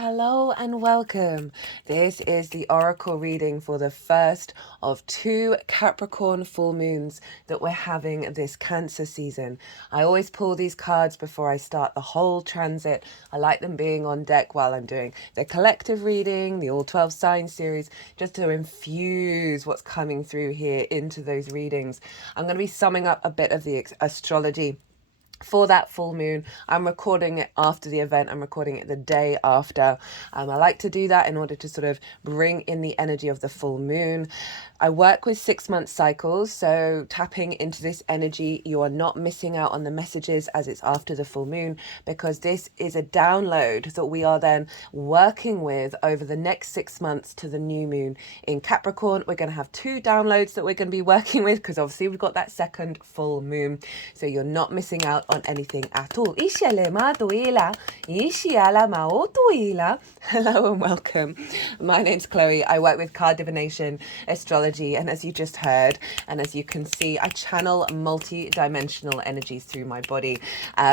Hello and welcome. This is the oracle reading for the first of 2 Capricorn full moons that we're having this Cancer season. I always pull these cards before I start the whole transit. I like them being on deck while I'm doing the collective reading, the all 12 sign series, just to infuse what's coming through here into those readings. I'm going to be summing up a bit of the astrology for that full moon. I'm recording it after the event. I'm recording it the day after. I like to do that in order to sort of bring in the energy of the full moon. I work with 6-month cycles, so tapping into this energy, you are not missing out on the messages as it's after the full moon, because this is a download that we are then working with over the next 6 months to the new moon in Capricorn. We're going to have 2 downloads that we're going to be working with, because obviously we've got that second full moon, so you're not missing out on anything at all. Hello and welcome. My name's Chloe. I work with card divination, astrology, and as you just heard, and as you can see, I channel multi-dimensional energies through my body,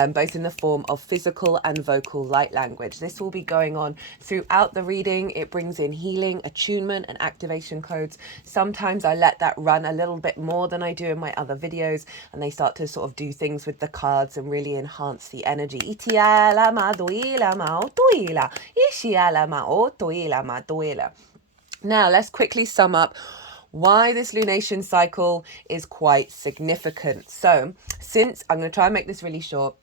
both in the form of physical and vocal light language. This will be going on throughout the reading. It brings in healing, attunement, and activation codes. Sometimes I let that run a little bit more than I do in my other videos, and they start to sort of do things with the cards and really enhance the energy. Now let's quickly sum up why this lunation cycle is quite significant. So since I'm going to try and make this really short,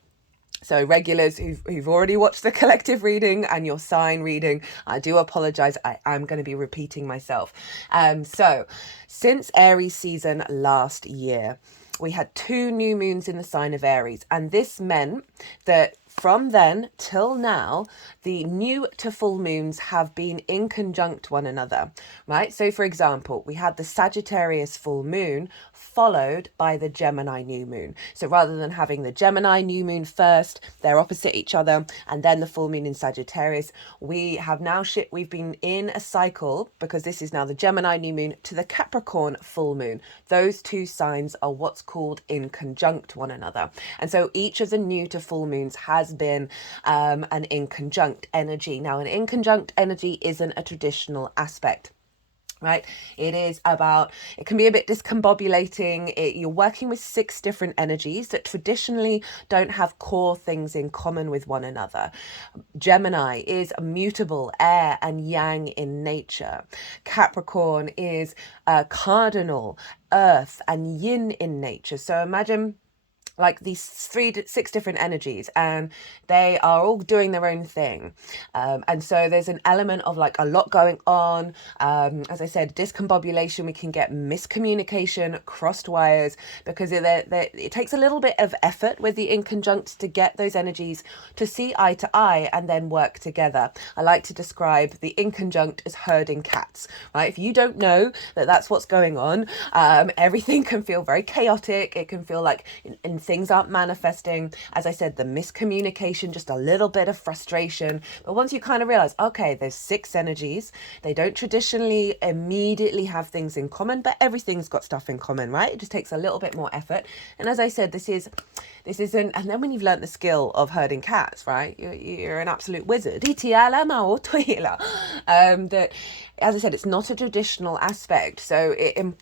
so regulars who've already watched the collective reading and your sign reading, I do apologize. I am going to be repeating myself. So since Aries season last year, we had 2 new moons in the sign of Aries, and this meant that from then till now, the new to full moons have been in conjunct one another, right? So for example, we had the Sagittarius full moon followed by the Gemini new moon. So rather than having the Gemini new moon first, they're opposite each other, and then the full moon in Sagittarius, we have now we've been in a cycle, because this is now the Gemini new moon to the Capricorn full moon. Those 2 signs are what's called in conjunct one another. And so each of the new to full moons has been an in conjunct energy. Now, an in conjunct energy isn't a traditional aspect, right? It is about, it can be a bit discombobulating. You're working with 6 different energies that traditionally don't have core things in common with one another. Gemini is mutable, air and yang in nature. Capricorn is cardinal, earth and yin in nature. So imagine like these 6 different energies, and they are all doing their own thing, and so there's an element of like a lot going on. As I said, discombobulation, we can get miscommunication, crossed wires, because it takes a little bit of effort with the in conjunct to get those energies to see eye to eye and then work together. I like to describe the in conjunct as herding cats, right? If you don't know that that's what's going on, everything can feel very chaotic. It can feel like in things aren't manifesting. As I said, the miscommunication, just a little bit of frustration. But once you kind of realize, okay, there's 6 energies, they don't traditionally immediately have things in common, but everything's got stuff in common, right? It just takes a little bit more effort. And as I said, this isn't, and then when you've learned the skill of herding cats, right, you're an absolute wizard. That, as I said, it's not a traditional aspect. So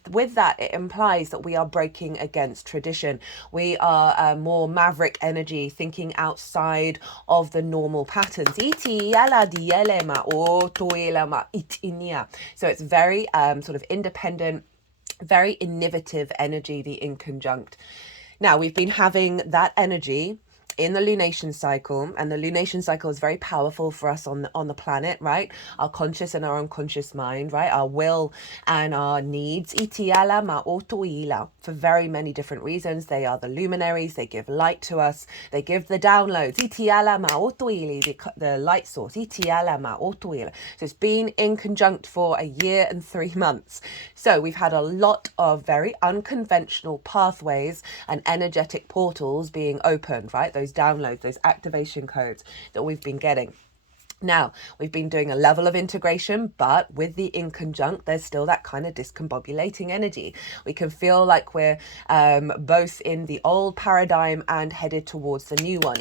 with that, it implies that we are breaking against tradition. We are more maverick energy, thinking outside of the normal patterns. So it's very sort of independent, very innovative energy, the in conjunct. Now, we've been having that energy in the lunation cycle, and the lunation cycle is very powerful for us on the planet, right? Our conscious and our unconscious mind, right? Our will and our needs. For very many different reasons. They are the luminaries. They give light to us. They give the downloads. The light source. So it's been in conjunct for a year and 3 months. So we've had a lot of very unconventional pathways and energetic portals being opened, right? Those downloads, those activation codes that we've been getting. Now, we've been doing a level of integration, but with the in conjunct, there's still that kind of discombobulating energy. We can feel like we're both in the old paradigm and headed towards the new one.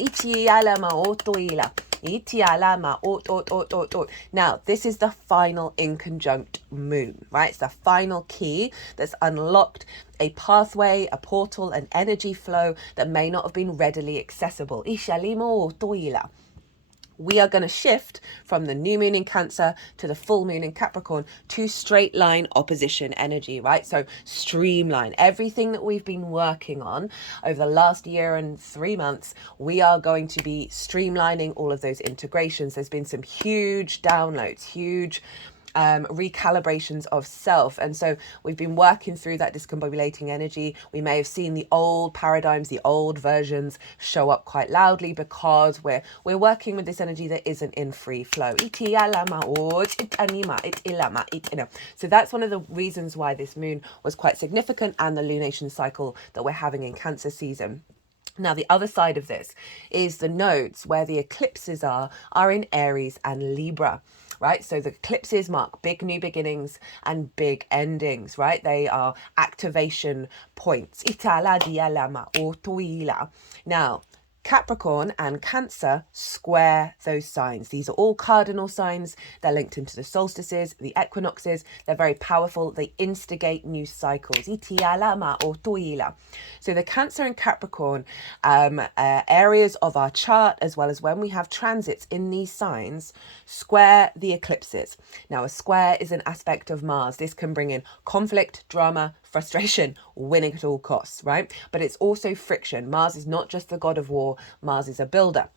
Now, this is the final inconjunct moon, right? It's the final key that's unlocked a pathway, a portal, an energy flow that may not have been readily accessible. We are going to shift from the new moon in Cancer to the full moon in Capricorn to straight line opposition energy, right? So streamline everything that we've been working on over the last year and 3 months. We are going to be streamlining all of those integrations. There's been some huge downloads, huge recalibrations of self, and so we've been working through that discombobulating energy. We may have seen the old paradigms, the old versions show up quite loudly because we're working with this energy that isn't in free flow. So that's one of the reasons why this moon was quite significant, and the lunation cycle that we're having in Cancer season. Now, the other side of this is the nodes where the eclipses are in Aries and Libra, right? So the eclipses mark big new beginnings and big endings, right? They are activation points. Now, Capricorn and Cancer square those signs. These are all cardinal signs. They're linked into the solstices, the equinoxes. They're very powerful. They instigate new cycles. So the Cancer and Capricorn areas of our chart, as well as when we have transits in these signs, square the eclipses. Now, a square is an aspect of Mars. This can bring in conflict, drama, frustration, winning at all costs, right? But it's also friction. Mars is not just the god of war. Mars is a builder.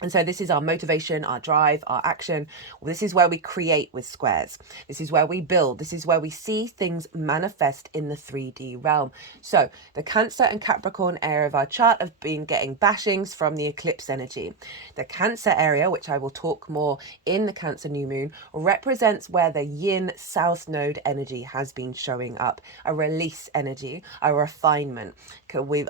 And so this is our motivation, our drive, our action. This is where we create with squares. This is where we build. This is where we see things manifest in the 3D realm. So the Cancer and Capricorn area of our chart have been getting bashings from the eclipse energy. The Cancer area, which I will talk more in the Cancer new moon, represents where the yin south node energy has been showing up. A release energy, a refinement.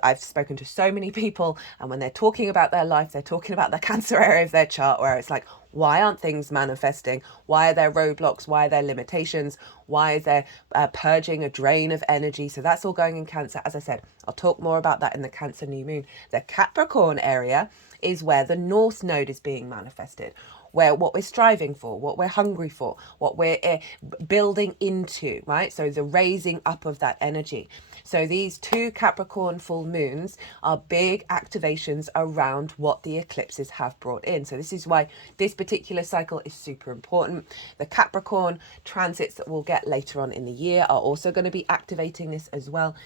I've spoken to so many people, and when they're talking about their life, they're talking about the Cancer area of their chart where it's like, why aren't things manifesting? Why are there roadblocks? Why are there limitations? Why is there purging, a drain of energy? So that's all going in Cancer. As I said, I'll talk more about that in the Cancer new moon. The Capricorn area is where the north node is being manifested, where what we're striving for, what we're hungry for, what we're building into, right? So the raising up of that energy. So these two Capricorn full moons are big activations around what the eclipses have brought in. So this is why this particular cycle is super important. The Capricorn transits that we'll get later on in the year are also going to be activating this as well.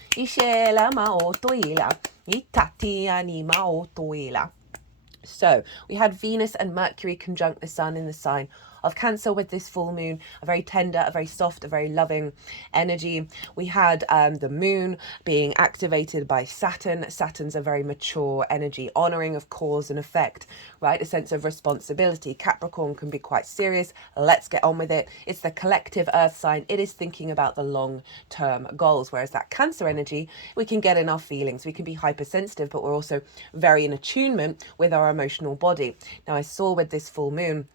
So we had Venus and Mercury conjunct the sun in the sign of Cancer with this full moon, a very tender, a very soft, a very loving energy. We had the moon being activated by Saturn. Saturn's a very mature energy, honoring of cause and effect, right? A sense of responsibility. Capricorn can be quite serious. Let's get on with it. It's the collective earth sign. It is thinking about the long-term goals, whereas that Cancer energy, we can get in our feelings. We can be hypersensitive, but we're also very in attunement with our emotional body. Now, I saw with this full moon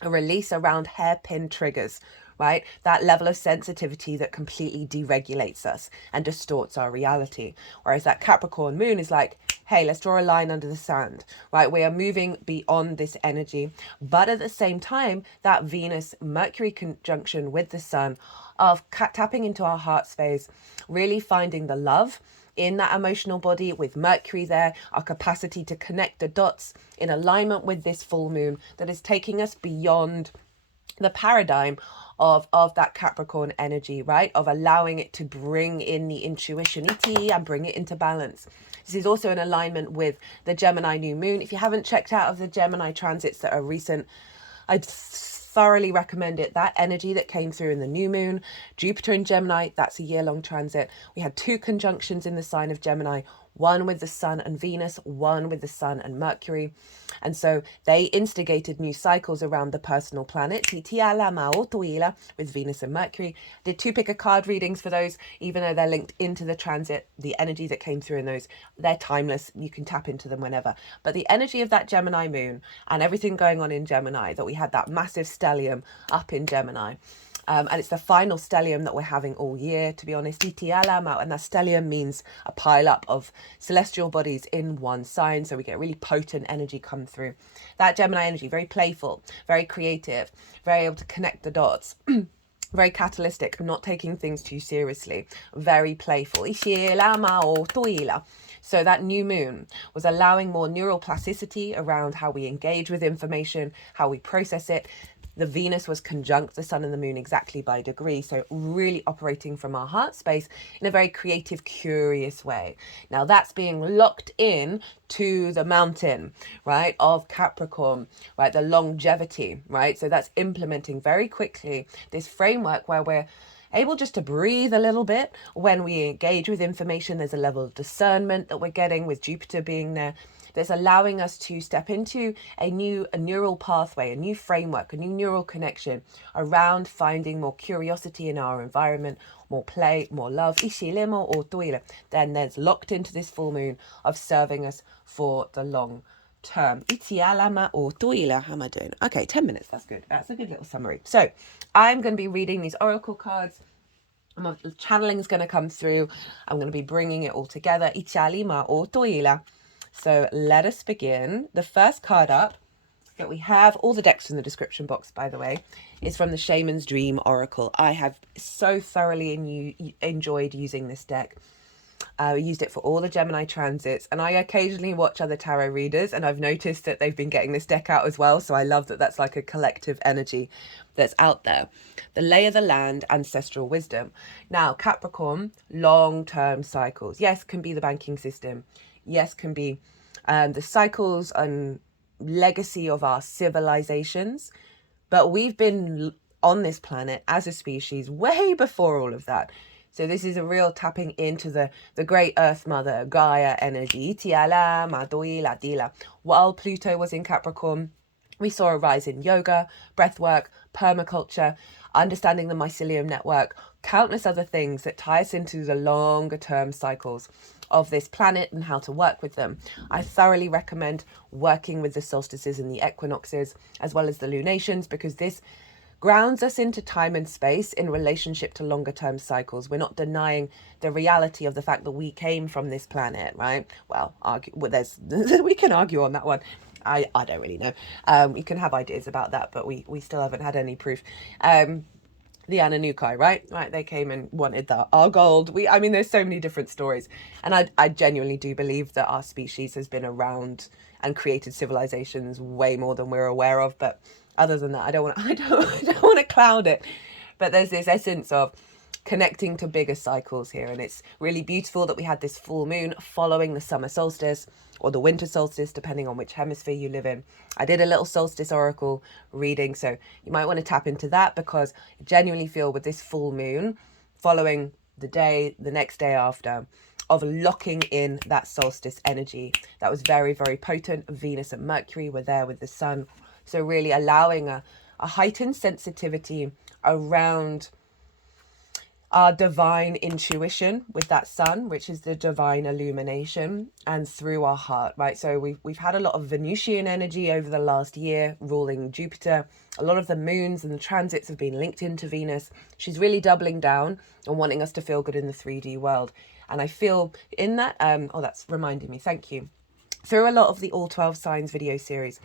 a release around hairpin triggers, right? That level of sensitivity that completely deregulates us and distorts our reality. Whereas that Capricorn moon is like, hey, let's draw a line under the sand, right? We are moving beyond this energy. But at the same time, that Venus-Mercury conjunction with the sun of tapping into our heart space, really finding the love in that emotional body with Mercury there, our capacity to connect the dots in alignment with this full moon that is taking us beyond the paradigm of that Capricorn energy, right? Of allowing it to bring in the intuition and bring it into balance. This is also in alignment with the Gemini new moon. If you haven't checked out of the Gemini transits that are recent, I'd thoroughly recommend it. That energy that came through in the new moon, Jupiter in Gemini, that's a year-long transit. We had two conjunctions in the sign of Gemini, one with the sun and Venus, one with the sun and Mercury. And so they instigated new cycles around the personal planet, with Venus and Mercury. Did two pick a card readings for those, even though they're linked into the transit, the energy that came through in those, they're timeless. You can tap into them whenever. But the energy of that Gemini moon and everything going on in Gemini, that we had that massive stellium up in Gemini, And it's the final stellium that we're having all year, to be honest. Iti-ala-mau, and that stellium means a pile up of celestial bodies in one sign. So we get really potent energy come through. That Gemini energy, very playful, very creative, very able to connect the dots. Very catalytic, not taking things too seriously, very playful. So that new moon was allowing more neural plasticity around how we engage with information, how we process it. The Venus was conjunct the sun and the moon exactly by degree. So really operating from our heart space in a very creative, curious way. Now that's being locked in to the mountain, right, of Capricorn, right, the longevity, right? So that's implementing very quickly this framework where we're able just to breathe a little bit when we engage with information. There's a level of discernment that we're getting with Jupiter being there that's allowing us to step into a neural pathway, a new framework, a new neural connection around finding more curiosity in our environment, more play, more love. Then there's locked into this full moon of serving us for the long term. How am I doing? Okay, 10 minutes. That's good. That's a good little summary. So I'm going to be reading these oracle cards. The channeling is going to come through. I'm going to be bringing it all together. So let us begin. The first card up that we have, all the decks in the description box, by the way, is from the Shaman's Dream Oracle. I have so thoroughly enjoyed using this deck. I used it for all the Gemini transits, and I occasionally watch other tarot readers, and I've noticed that they've been getting this deck out as well. So I love that that's like a collective energy that's out there. The lay of the land, ancestral wisdom. Now, Capricorn, long-term cycles. Yes, can be the banking system. Yes, can be the cycles and legacy of our civilizations. But we've been on this planet as a species way before all of that. So this is a real tapping into the great Earth Mother, Gaia energy. While Pluto was in Capricorn, we saw a rise in yoga, breathwork, permaculture, understanding the mycelium network, countless other things that tie us into the longer term cycles of this planet and how to work with them. I thoroughly recommend working with the solstices and the equinoxes, as well as the lunations, because this grounds us into time and space in relationship to longer term cycles. We're not denying the reality of the fact that we came from this planet, right? Well, we can argue on that one. I don't really know. You can have ideas about that, but we still haven't had any proof. The Anunnaki, right? They came and wanted our gold. There's so many different stories. And I genuinely do believe that our species has been around and created civilizations way more than we're aware of. But other than that, I don't want to cloud it. But there's this essence of connecting to bigger cycles here. And it's really beautiful that we had this full moon following the summer solstice or the winter solstice, depending on which hemisphere you live in. I did a little solstice oracle reading, so you might want to tap into that, because I genuinely feel with this full moon following the next day after, of locking in that solstice energy. That was very, very potent. Venus and Mercury were there with the sun. So really allowing a heightened sensitivity around our divine intuition with that sun, which is the divine illumination, and through our heart, right? So we've had a lot of Venusian energy over the last year ruling Jupiter. A lot of the moons and the transits have been linked into Venus. She's really doubling down and wanting us to feel good in the 3D world. And I feel in that, that's reminding me, thank you. Through a lot of the All 12 Signs video series,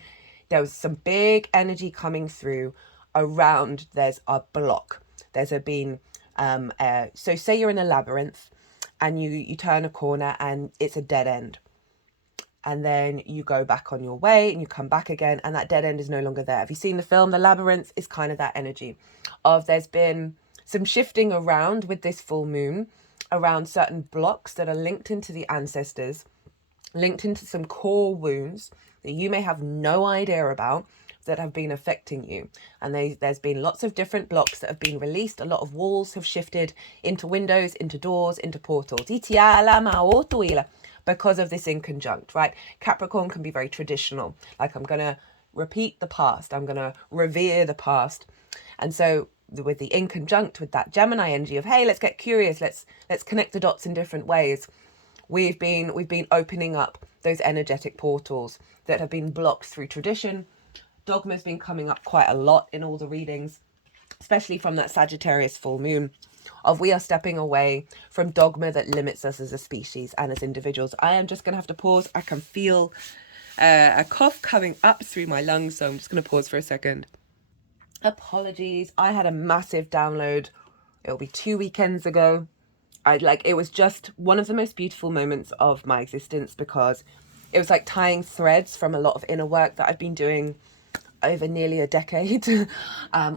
there was some big energy coming through around there's a block. So say you're in a labyrinth and you turn a corner and it's a dead end. And then you go back on your way and you come back again and that dead end is no longer there. Have you seen the film? The Labyrinth is kind of that energy of there's been some shifting around with this full moon around certain blocks that are linked into the ancestors, linked into some core wounds that you may have no idea about, that have been affecting you. And there's been lots of different blocks that have been released. A lot of walls have shifted into windows, into doors, into portals. Because of this inconjunct, right? Capricorn can be very traditional. Like, I'm going to repeat the past. I'm going to revere the past. And so with the inconjunct, with that Gemini energy of, hey, let's get curious. Let's connect the dots in different ways. We've been opening up those energetic portals that have been blocked through tradition. Dogma's been coming up quite a lot in all the readings. especially from that Sagittarius full moon, of we are stepping away from dogma that limits us as a species and as individuals. I am just going to have to pause. I can feel a cough coming up through my lungs, so I'm just going to pause for a second. Apologies. I had a massive download. It'll be 2 weekends ago. It was just one of the most beautiful moments of my existence, because it was like tying threads from a lot of inner work that I've been doing over nearly a decade,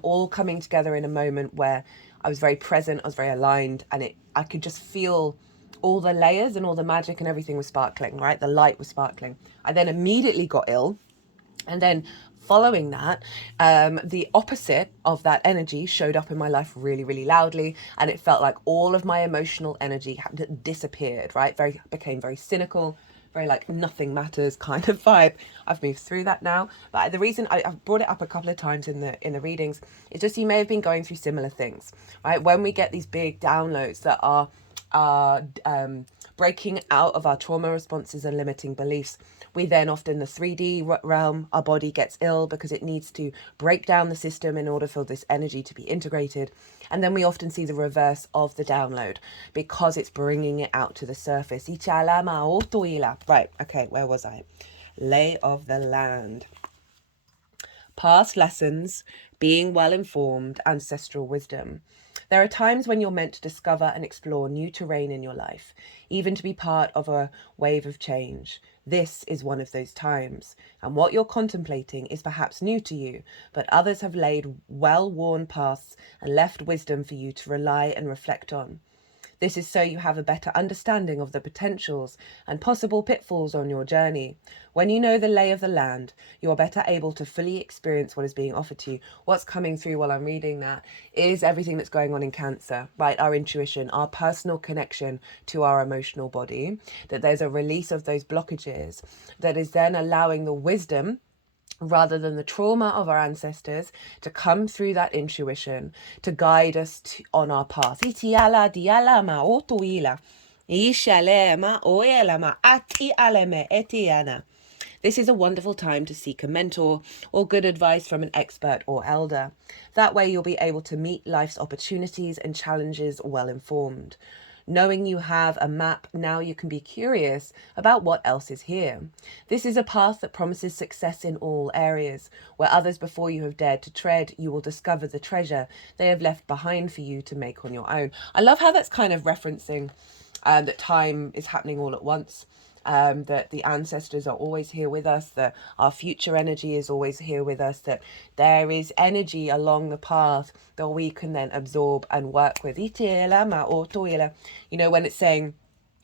all coming together in a moment where I was very present, I was very aligned, and I could just feel all the layers and all the magic and everything was sparkling, right? The light was sparkling. I then immediately got ill, and then following that, the opposite of that energy showed up in my life really, really loudly, and it felt like all of my emotional energy had disappeared, right? Became very cynical, very like nothing matters kind of vibe. I've moved through that now, but the reason I've brought it up a couple of times in the readings is just you may have been going through similar things, right? When we get these big downloads that are breaking out of our trauma responses and limiting beliefs, we then often, the 3D realm, our body gets ill because it needs to break down the system in order for this energy to be integrated. And then we often see the reverse of the download because it's bringing it out to the surface. Right, okay, where was I? Lay of the land. Past lessons, being well informed, ancestral wisdom. There are times when you're meant to discover and explore new terrain in your life, even to be part of a wave of change. This is one of those times, and what you're contemplating is perhaps new to you, but others have laid well-worn paths and left wisdom for you to rely and reflect on. This is so you have a better understanding of the potentials and possible pitfalls on your journey. When you know the lay of the land, you are better able to fully experience what is being offered to you. What's coming through while I'm reading that is everything that's going on in Cancer, right? Our intuition, our personal connection to our emotional body, that there's a release of those blockages that is then allowing the wisdom rather than the trauma of our ancestors to come through that intuition to guide us on our path. This is a wonderful time to seek a mentor or good advice from an expert or elder. That way you'll be able to meet life's opportunities and challenges well informed. Knowing you have a map, now you can be curious about what else is here. This is a path that promises success in all areas. Where others before you have dared to tread, you will discover the treasure they have left behind for you to make on your own. I love how that's kind of referencing that time is happening all at once. That the ancestors are always here with us, that our future energy is always here with us, that there is energy along the path that we can then absorb and work with. You know, when it's saying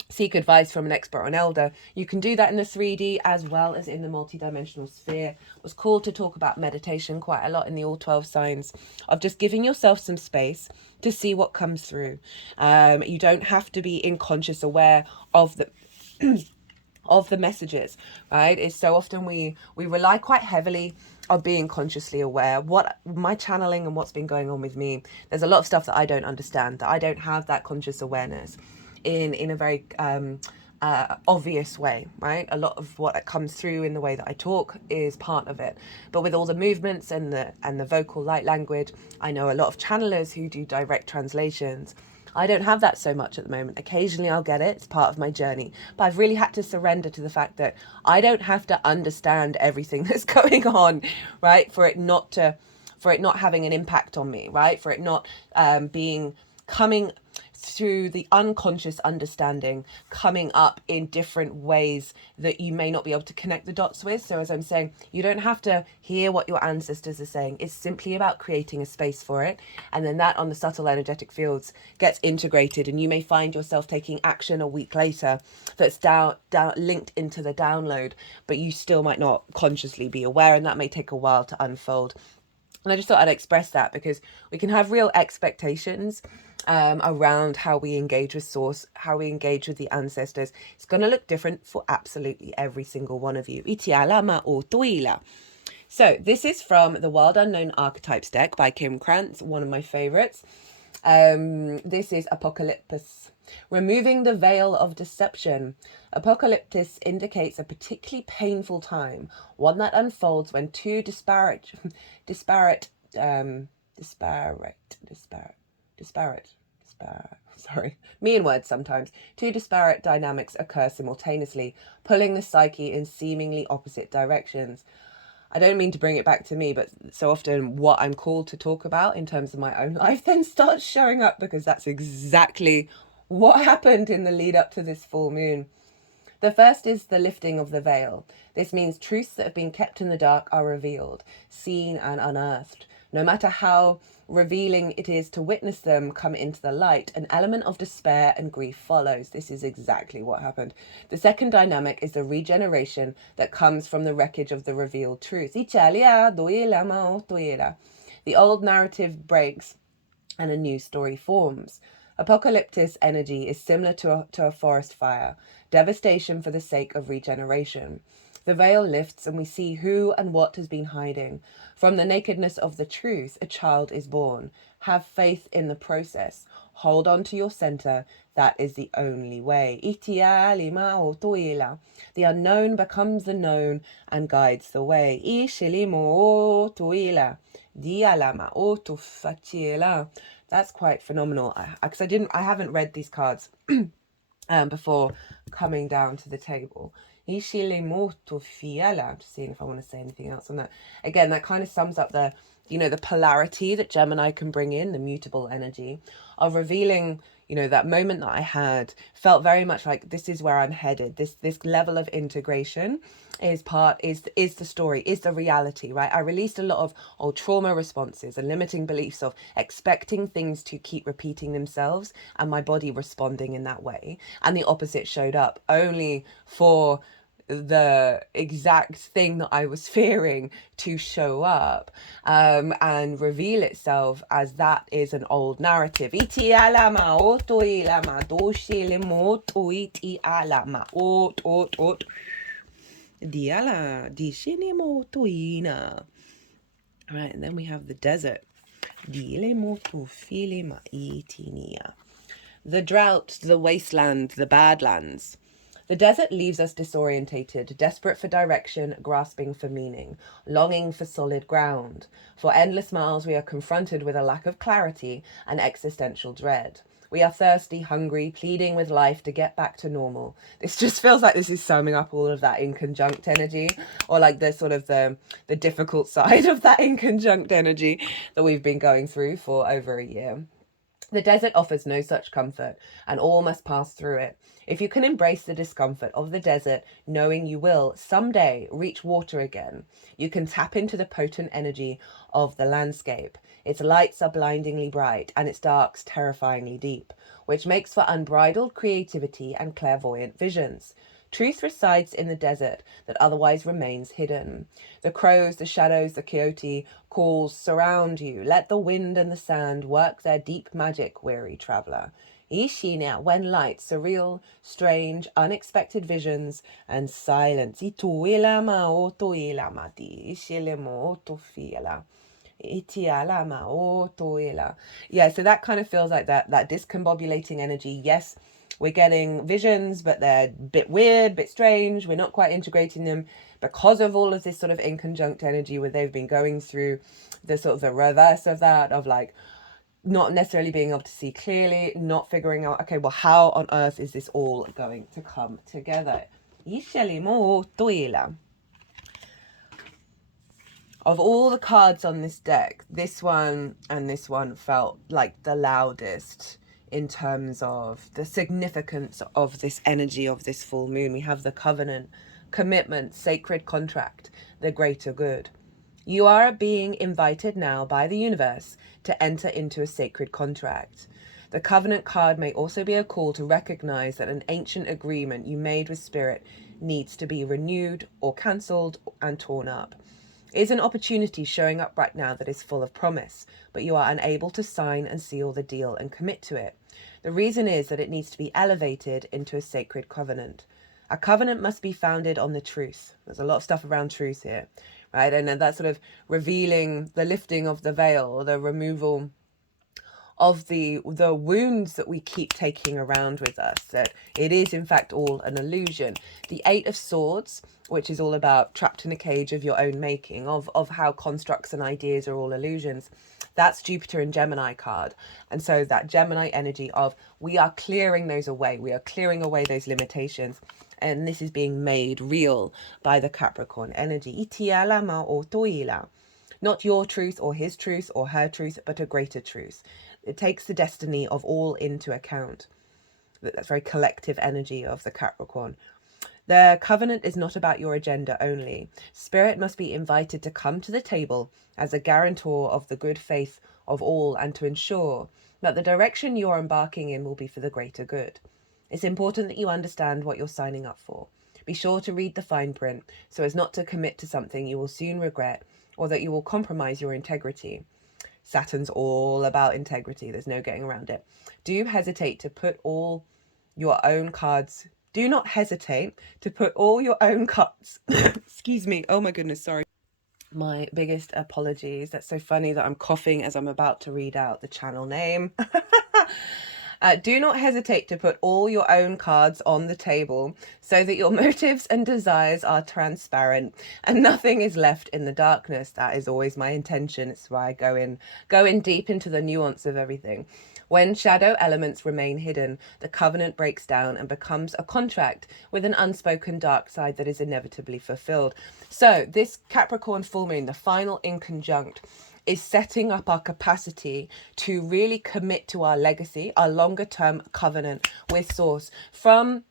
seek advice from an expert or an elder, you can do that in the 3D as well as in the multidimensional sphere. I was called to talk about meditation quite a lot in the all 12 signs, of just giving yourself some space to see what comes through. You don't have to be in conscious aware of the of the messages, right? It's so often we rely quite heavily on being consciously aware. What my channeling and what's been going on with me, there's a lot of stuff that I don't understand, that I don't have that conscious awareness in a very obvious way, right? A lot of what comes through in the way that I talk is part of it. But with all the movements and the vocal light language, I know a lot of channelers who do direct translations. I don't have that so much at the moment. Occasionally I'll get it. It's part of my journey. But I've really had to surrender to the fact that I don't have to understand everything that's going on, right? For it not having an impact on me, right? For it not coming through the unconscious understanding, coming up in different ways that you may not be able to connect the dots with. So as I'm saying, you don't have to hear what your ancestors are saying. It's simply about creating a space for it. And then that on the subtle energetic fields gets integrated, and you may find yourself taking action a week later that's down linked into the download, but you still might not consciously be aware, and that may take a while to unfold. And I just thought I'd express that because we can have real expectations around how we engage with source, how we engage with the ancestors. It's going to look different for absolutely every single one of you. So this is from the Wild Unknown Archetypes deck by Kim Krantz, one of my favorites. This is Apocalyptus. Removing the veil of deception. Apocalyptus indicates a particularly painful time, one that unfolds when two disparate Sorry, me and words sometimes. Two disparate dynamics occur simultaneously, pulling the psyche in seemingly opposite directions. I don't mean to bring it back to me, but so often what I'm called to talk about in terms of my own life then starts showing up, because that's exactly what happened in the lead up to this full moon. The first is the lifting of the veil. This means truths that have been kept in the dark are revealed, seen and unearthed. No matter how revealing it is to witness them come into the light, an element of despair and grief follows. This is exactly what happened. The second dynamic is the regeneration that comes from the wreckage of the revealed truth. The old narrative breaks and a new story forms. Apocalyptic energy is similar to a forest fire, devastation for the sake of regeneration. The veil lifts and we see who and what has been hiding. From the nakedness of the truth, a child is born. Have faith in the process. Hold on to your center. That is the only way. The unknown becomes the known and guides the way. That's quite phenomenal, because I haven't read these cards before coming down to the table. I'm just seeing if I want to say anything else on that. Again, that kind of sums up the polarity that Gemini can bring in, the mutable energy of revealing. That moment that I had felt very much like this is where I'm headed. This level of integration is the story, is the reality, right? I released a lot of old trauma responses and limiting beliefs of expecting things to keep repeating themselves and my body responding in that way. And the opposite showed up, only for the exact thing that I was fearing to show up and reveal itself as that is an old narrative. Right, and then we have the desert. The drought, the wasteland, the badlands. The desert leaves us disorientated, desperate for direction, grasping for meaning, longing for solid ground. For endless miles we are confronted with a lack of clarity and existential dread. We are thirsty, hungry, pleading with life to get back to normal. This just feels like this is summing up all of that inconjunct energy, or like the sort of the difficult side of that inconjunct energy that we've been going through for over a year. The desert offers no such comfort, and all must pass through it. If you can embrace the discomfort of the desert, knowing you will someday reach water again, you can tap into the potent energy of the landscape. Its lights are blindingly bright, and its darks terrifyingly deep, which makes for unbridled creativity and clairvoyant visions. Truth resides in the desert that otherwise remains hidden. The crows, the shadows, the coyote calls surround you. Let the wind and the sand work their deep magic, weary traveller. Ishina, when light, surreal, strange, unexpected visions, and silence. Yeah, so that kind of feels like that discombobulating energy. Yes, we're getting visions, but they're a bit weird, bit strange. We're not quite integrating them because of all of this sort of inconjunct energy where they've been going through the sort of the reverse of that, of like not necessarily being able to see clearly, not figuring out, okay, well, how on earth is this all going to come together? Of all the cards on this deck, this one and this one felt like the loudest in terms of the significance of this energy of this full moon. We have the covenant, commitment, sacred contract, the greater good. You are being invited now by the universe to enter into a sacred contract. The covenant card may also be a call to recognize that an ancient agreement you made with spirit needs to be renewed or cancelled and torn up. It is an opportunity showing up right now that is full of promise, but you are unable to sign and seal the deal and commit to it. The reason is that it needs to be elevated into a sacred covenant. A covenant must be founded on the truth. There's a lot of stuff around truth here, right? And that sort of revealing, the lifting of the veil, the removal of the wounds that we keep taking around with us, that it is in fact all an illusion. The Eight of Swords, which is all about trapped in a cage of your own making, of how constructs and ideas are all illusions. That's Jupiter and Gemini card. And so that Gemini energy of we are clearing those away. We are clearing away those limitations. And this is being made real by the Capricorn energy. Itiala ma o toila. Not your truth or his truth or her truth, but a greater truth. It takes the destiny of all into account. That's very collective energy of the Capricorn. The covenant is not about your agenda only. Spirit must be invited to come to the table as a guarantor of the good faith of all and to ensure that the direction you're embarking in will be for the greater good. It's important that you understand what you're signing up for. Be sure to read the fine print so as not to commit to something you will soon regret or that you will compromise your integrity. Saturn's all about integrity. There's no getting around it. Do hesitate to put all your own cards. Do not hesitate to put all your own cards. Excuse me. Oh my goodness. Sorry. My biggest apologies. That's so funny that I'm coughing as I'm about to read out the channel name. Do not hesitate to put all your own cards on the table so that your motives and desires are transparent and nothing is left in the darkness. That is always my intention. It's why I go in deep into the nuance of everything. When shadow elements remain hidden, the covenant breaks down and becomes a contract with an unspoken dark side that is inevitably fulfilled. So this Capricorn full moon, the final inconjunct, is setting up our capacity to really commit to our legacy, our longer term covenant with Source from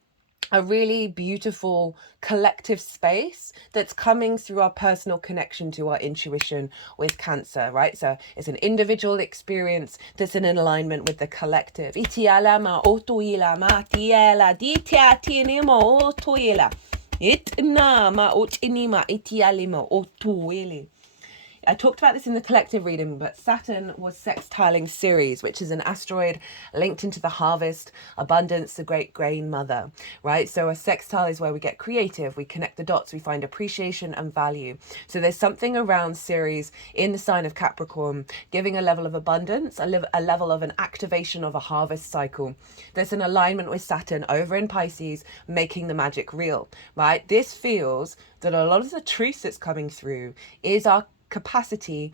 a really beautiful collective space that's coming through our personal connection to our intuition with Cancer, right? So it's an individual experience that's in alignment with the collective. Itialama otuila ma tiela ditiatinimo otuila. Itnama ochinima itialima otuili. I talked about this in the collective reading, but Saturn was sextiling Ceres, which is an asteroid linked into the harvest, abundance, the great grain mother, right? So a sextile is where we get creative, we connect the dots, we find appreciation and value. So there's something around Ceres in the sign of Capricorn, giving a level of abundance, a level of an activation of a harvest cycle. There's an alignment with Saturn over in Pisces, making the magic real, right? This feels that a lot of the truth that's coming through is our capacity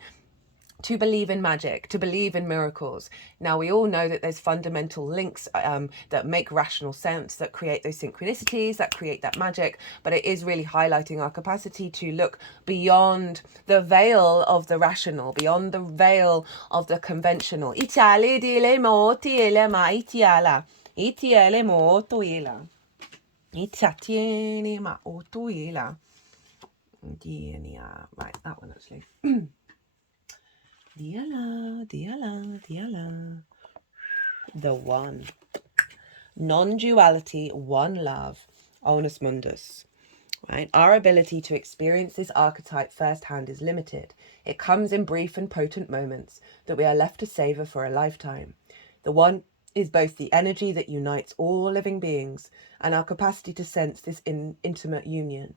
to believe in magic, to believe in miracles. Now, we all know that there's fundamental links that make rational sense, that create those synchronicities, that create that magic, but it is really highlighting our capacity to look beyond the veil of the rational, beyond the veil of the conventional. Right, that one actually. Diala. The one. Non-duality, one love. Onus mundus. Right? Our ability to experience this archetype firsthand is limited. It comes in brief and potent moments that we are left to savor for a lifetime. The one is both the energy that unites all living beings and our capacity to sense this intimate union.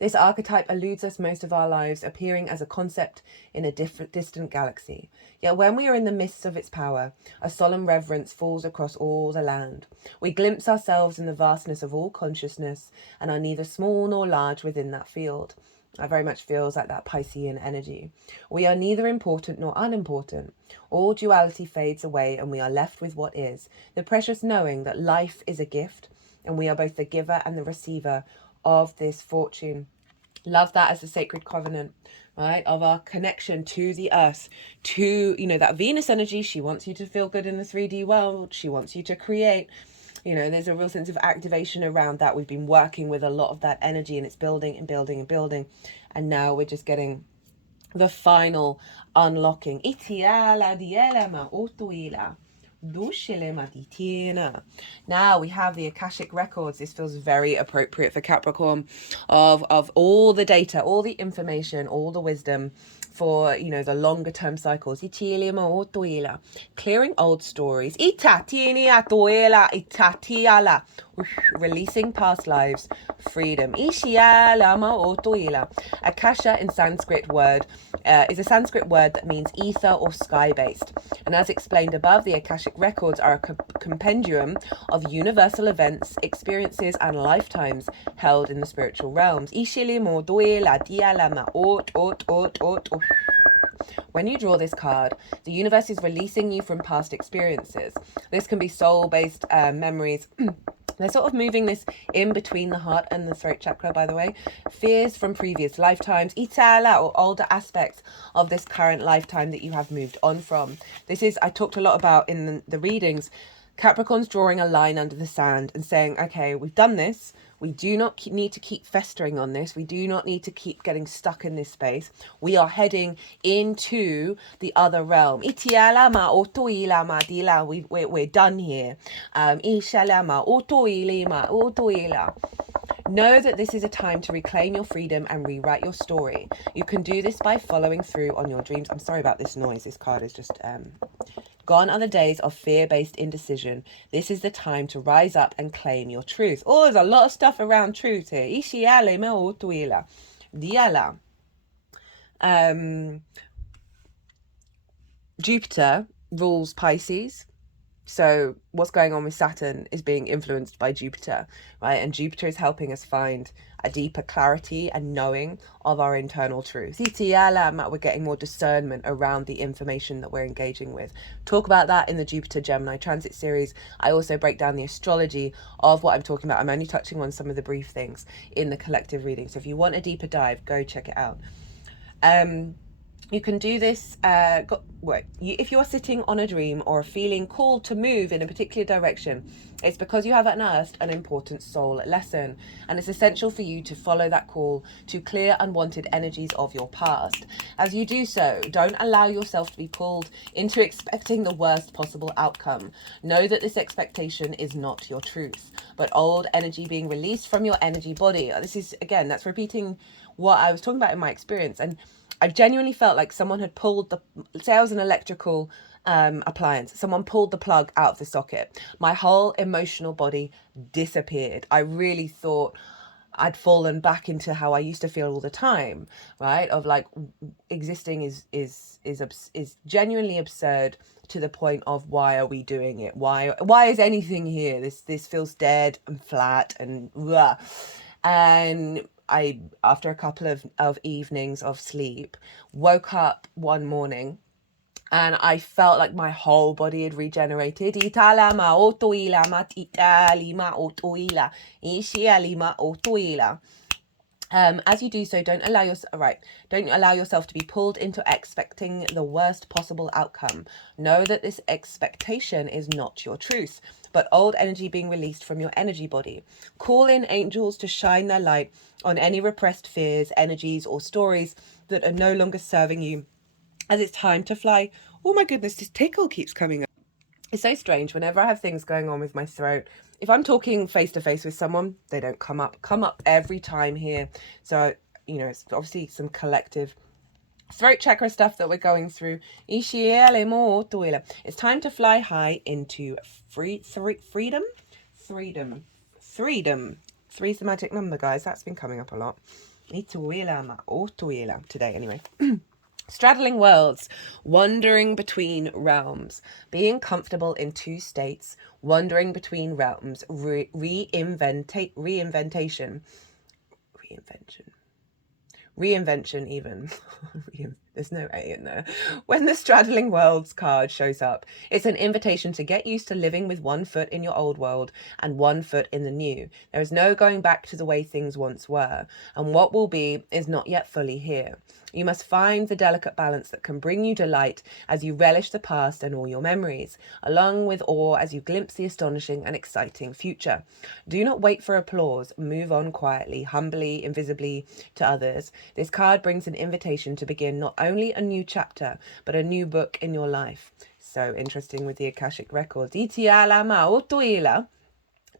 This archetype eludes us most of our lives, appearing as a concept in a distant galaxy. Yet when we are in the midst of its power, a solemn reverence falls across all the land. We glimpse ourselves in the vastness of all consciousness and are neither small nor large within that field. It very much feels like that Piscean energy. We are neither important nor unimportant. All duality fades away and we are left with what is, the precious knowing that life is a gift and we are both the giver and the receiver of this fortune. Love that as a sacred covenant, right? Of our connection to the earth, to, that Venus energy. She wants you to feel good in the 3D world. She wants you to create. There's a real sense of activation around that. We've been working with a lot of that energy and it's building and building and building. And now we're just getting the final unlocking. Now we have the Akashic records. This feels very appropriate for Capricorn, of all the data, all the information, all the wisdom for the longer term cycles. Clearing old stories. Releasing past lives, freedom. Akasha in Sanskrit word is a Sanskrit word that means ether or sky-based. And as explained above, the Akashic records are a compendium of universal events, experiences, and lifetimes held in the spiritual realms. When you draw this card, the universe is releasing you from past experiences. This can be soul-based memories. They're sort of moving this in between the heart and the throat chakra, by the way. Fears from previous lifetimes, itala, or older aspects of this current lifetime that you have moved on from. This is, I talked a lot about in the readings, Capricorn's drawing a line under the sand and saying, okay, we've done this. We do not need to keep festering on this. We do not need to keep getting stuck in this space. We are heading into the other realm. We're done here. Know that this is a time to reclaim your freedom and rewrite your story. You can do this by following through on your dreams. I'm sorry about this noise. This card is just... Gone are the days of fear-based indecision. This is the time to rise up and claim your truth. Oh, there's a lot of stuff around truth here. Jupiter rules Pisces. So what's going on with Saturn is being influenced by Jupiter, right? And Jupiter is helping us find a deeper clarity and knowing of our internal truth. We're getting more discernment around the information that we're engaging with. Talk about that in the Jupiter Gemini transit series. I also break down the astrology of what I'm talking about. I'm only touching on some of the brief things in the collective reading. So if you want a deeper dive, go check it out. You can do this if you are sitting on a dream or feeling called to move in a particular direction. It's because you have unearthed an important soul lesson, and it's essential for you to follow that call to clear unwanted energies of your past. As you do so, don't allow yourself to be pulled into expecting the worst possible outcome. Know that this expectation is not your truth, but old energy being released from your energy body. This is, again, that's repeating what I was talking about in my experience. And I've genuinely felt like someone had pulled say I was an electrical appliance. Someone pulled the plug out of the socket. My whole emotional body disappeared. I really thought I'd fallen back into how I used to feel all the time, right? Of like existing is genuinely absurd to the point of why are we doing it? Why is anything here? This feels dead and flat and blah. And I, after a couple of evenings of sleep, woke up one morning and I felt like my whole body had regenerated. As you do so, don't allow yourself to be pulled into expecting the worst possible outcome. Know that this expectation is not your truth, but old energy being released from your energy body. Call in angels to shine their light on any repressed fears, energies, or stories that are no longer serving you, as it's time to fly. Oh my goodness, this tickle keeps coming up. It's so strange. Whenever I have things going on with my throat, if I'm talking face to face with someone, they don't come up every time here. So, it's obviously some collective throat chakra stuff that we're going through. It's time to fly high into freedom. Three's the magic number, guys. That's been coming up a lot. Today, anyway. Straddling worlds, wandering between realms, being comfortable in two states, wandering between realms, reinvention even. There's no A in there. When the Straddling Worlds card shows up, it's an invitation to get used to living with one foot in your old world and one foot in the new. There is no going back to the way things once were, and what will be is not yet fully here. You must find the delicate balance that can bring you delight as you relish the past and all your memories, along with awe as you glimpse the astonishing and exciting future. Do not wait for applause. Move on quietly, humbly, invisibly to others. This card brings an invitation to begin not only a new chapter, but a new book in your life. So interesting with the Akashic records.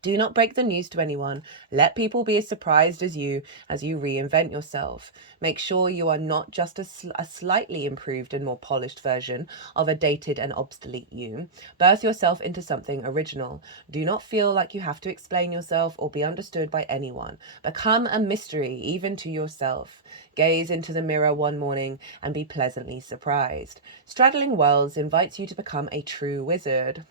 Do not break the news to anyone. Let people be as surprised as you reinvent yourself. Make sure you are not just a slightly improved and more polished version of a dated and obsolete you. Birth yourself into something original. Do not feel like you have to explain yourself or be understood by anyone. Become a mystery, even to yourself. Gaze into the mirror one morning and be pleasantly surprised. Straddling Worlds invites you to become a true wizard.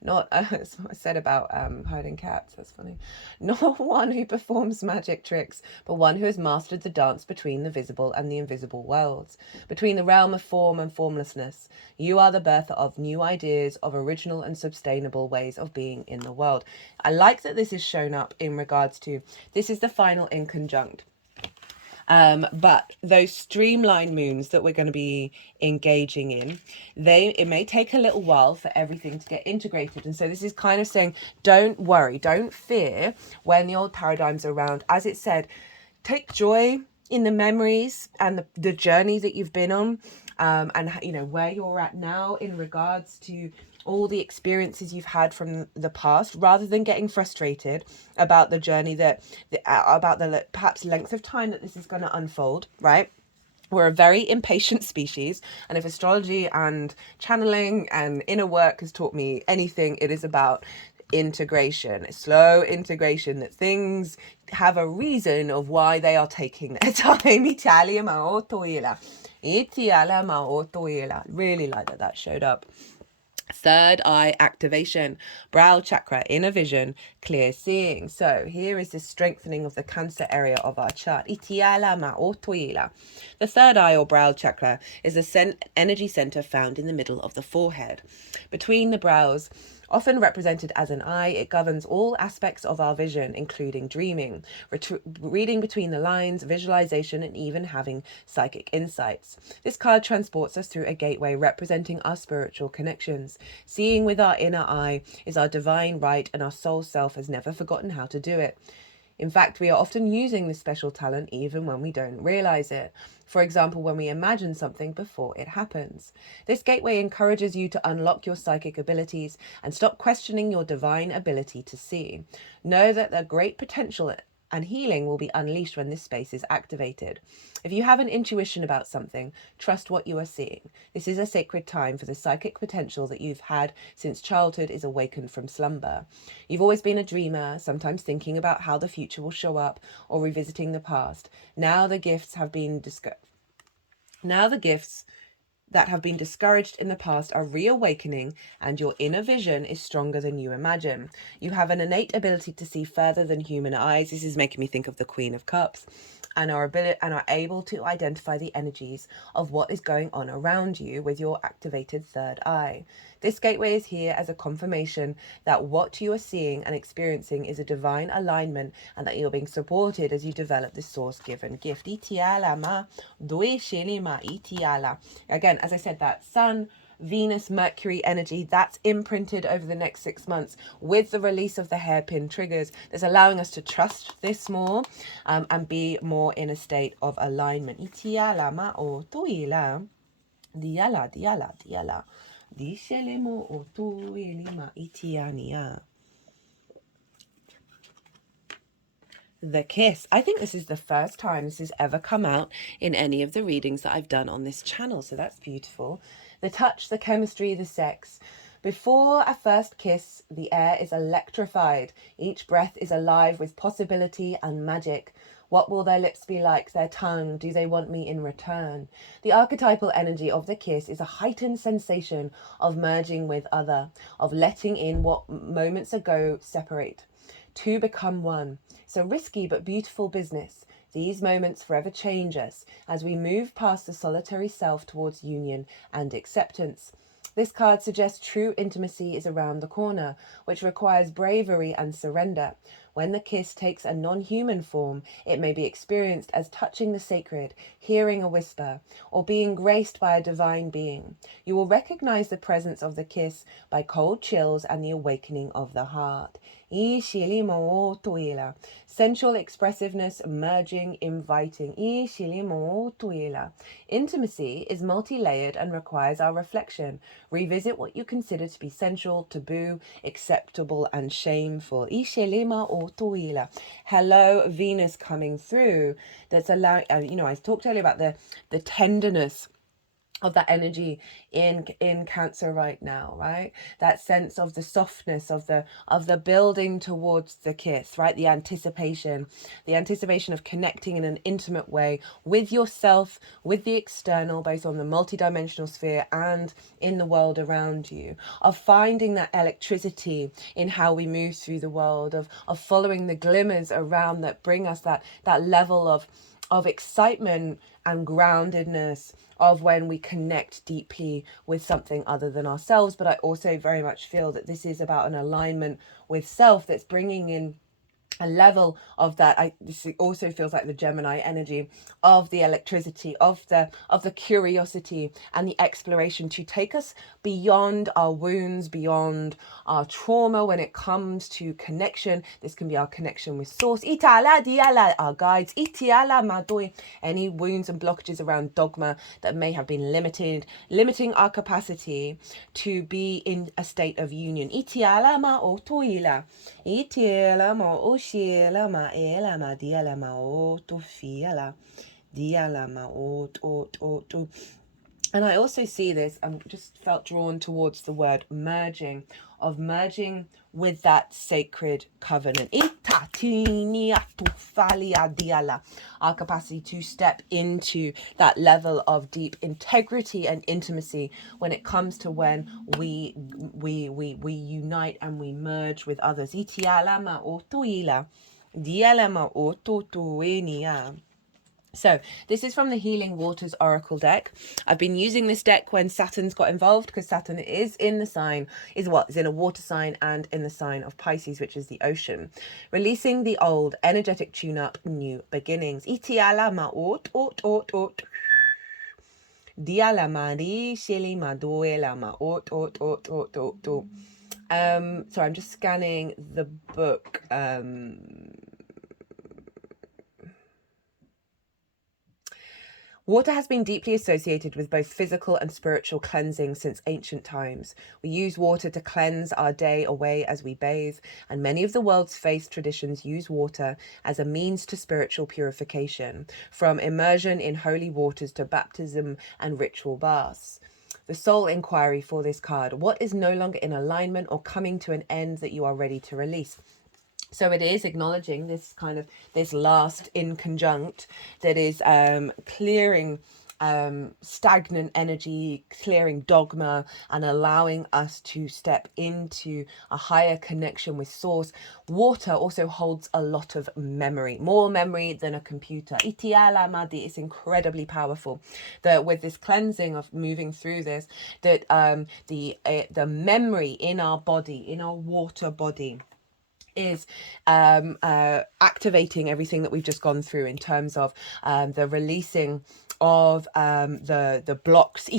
Not, that's what I said about hiding cats, that's funny. Not one who performs magic tricks, but one who has mastered the dance between the visible and the invisible worlds, between the realm of form and formlessness. You are the birther of new ideas, of original and sustainable ways of being in the world. I like that this is shown up in regards to, this is the final in conjunct. But those streamlined moons that we're going to be engaging in, it may take a little while for everything to get integrated. And so this is kind of saying, don't worry, don't fear when the old paradigms are around. As it said, take joy in the memories and the journey that you've been on, and you know where you're at now in regards to all the experiences you've had from the past, rather than getting frustrated about the journey about the perhaps length of time that this is going to unfold, right? We're a very impatient species, and if astrology and channeling and inner work has taught me anything, it is about integration, slow integration, that things have a reason of why they are taking their time. Italia ma otoila. Italia ma otoila. Really like that showed up. Third eye activation, brow chakra, inner vision, clear seeing. So here is this strengthening of the Cancer area of our chart. The third eye or brow chakra is a energy center found in the middle of the forehead. Between the brows, often represented as an eye, it governs all aspects of our vision, including dreaming, reading between the lines, visualization, and even having psychic insights. This card transports us through a gateway representing our spiritual connections. Seeing with our inner eye is our divine right, and our soul self has never forgotten how to do it. In fact, we are often using this special talent even when we don't realize it. For example, when we imagine something before it happens. This gateway encourages you to unlock your psychic abilities and stop questioning your divine ability to see. Know that the great potential and healing will be unleashed when this space is activated. If you have an intuition about something, trust what you are seeing. This is a sacred time for the psychic potential that you've had since childhood is awakened from slumber. You've always been a dreamer, sometimes thinking about how the future will show up or revisiting the past. Now the gifts that have been discouraged in the past are reawakening, and your inner vision is stronger than you imagine. You have an innate ability to see further than human eyes. This is making me think of the Queen of Cups, and are able to identify the energies of what is going on around you with your activated third eye. This gateway is here as a confirmation that what you are seeing and experiencing is a divine alignment, and that you're being supported as you develop this source-given gift. Again, as I said, that Sun, Venus, Mercury energy, that's imprinted over the next 6 months with the release of the hairpin triggers. That's allowing us to trust this more, and be more in a state of alignment. The kiss. I think this is the first time this has ever come out in any of the readings that I've done on this channel, so that's beautiful. The touch, the chemistry, the sex. Before a first kiss, the air is electrified. Each breath is alive with possibility and magic. What will their lips be like, their tongue? Do they want me in return? The archetypal energy of the kiss is a heightened sensation of merging with other, of letting in what moments ago separate, to become one. So risky but beautiful business. These moments forever change us as we move past the solitary self towards union and acceptance. This card suggests true intimacy is around the corner, which requires bravery and surrender. When the kiss takes a non-human form, it may be experienced as touching the sacred, hearing a whisper, or being graced by a divine being. You will recognize the presence of the kiss by cold chills and the awakening of the heart. Ishilima o toila. Sensual expressiveness, merging, inviting. Ishilima o toila. Intimacy is multi-layered and requires our reflection. Revisit what you consider to be sensual, taboo, acceptable, and shameful. Ishilima o toila. Hello, Venus coming through. That's allowing, I talked earlier about the tenderness of that energy in Cancer right now, right? That sense of the softness of the building towards the kiss, right? The anticipation of connecting in an intimate way with yourself, with the external, both on the multidimensional sphere and in the world around you, of finding that electricity in how we move through the world, of following the glimmers around that bring us that level of excitement and groundedness of when we connect deeply with something other than ourselves. But I also very much feel that this is about an alignment with self that's bringing in a level of that. This also feels like the Gemini energy of the electricity, of the curiosity and the exploration to take us beyond our wounds, beyond our trauma when it comes to connection. This can be our connection with source, Itala diala, our guides, Itiala madoi, any wounds and blockages around dogma that may have been limiting our capacity to be in a state of union. Itiala ma otoila, Itiala ma oshiela ma ela ma diala ma otofiala, diala ma ot. And I also see this, I'm just felt drawn towards the word merging, of merging with that sacred covenant. Our capacity to step into that level of deep integrity and intimacy when it comes to when we unite and we merge with others. So this is from the Healing Waters Oracle deck. I've been using this deck when Saturn's got involved, because Saturn is in the sign, is in a water sign and in the sign of Pisces, which is the ocean. Releasing the old, energetic tune-up, new beginnings. Itiala ma ot. Diala ma ri shili ma doela ma ot. So I'm just scanning the book. Water has been deeply associated with both physical and spiritual cleansing since ancient times. We use water to cleanse our day away as we bathe, and many of the world's faith traditions use water as a means to spiritual purification, from immersion in holy waters to baptism and ritual baths. The soul inquiry for this card: what is no longer in alignment or coming to an end that you are ready to release? So it is acknowledging this last inconjunct that is clearing stagnant energy, clearing dogma, and allowing us to step into a higher connection with source. Water also holds a lot of memory, more memory than a computer. Itiala madi is incredibly powerful. That with this cleansing of moving through this, that the memory in our body, in our water body, is activating everything that we've just gone through in terms of the releasing of the blocks,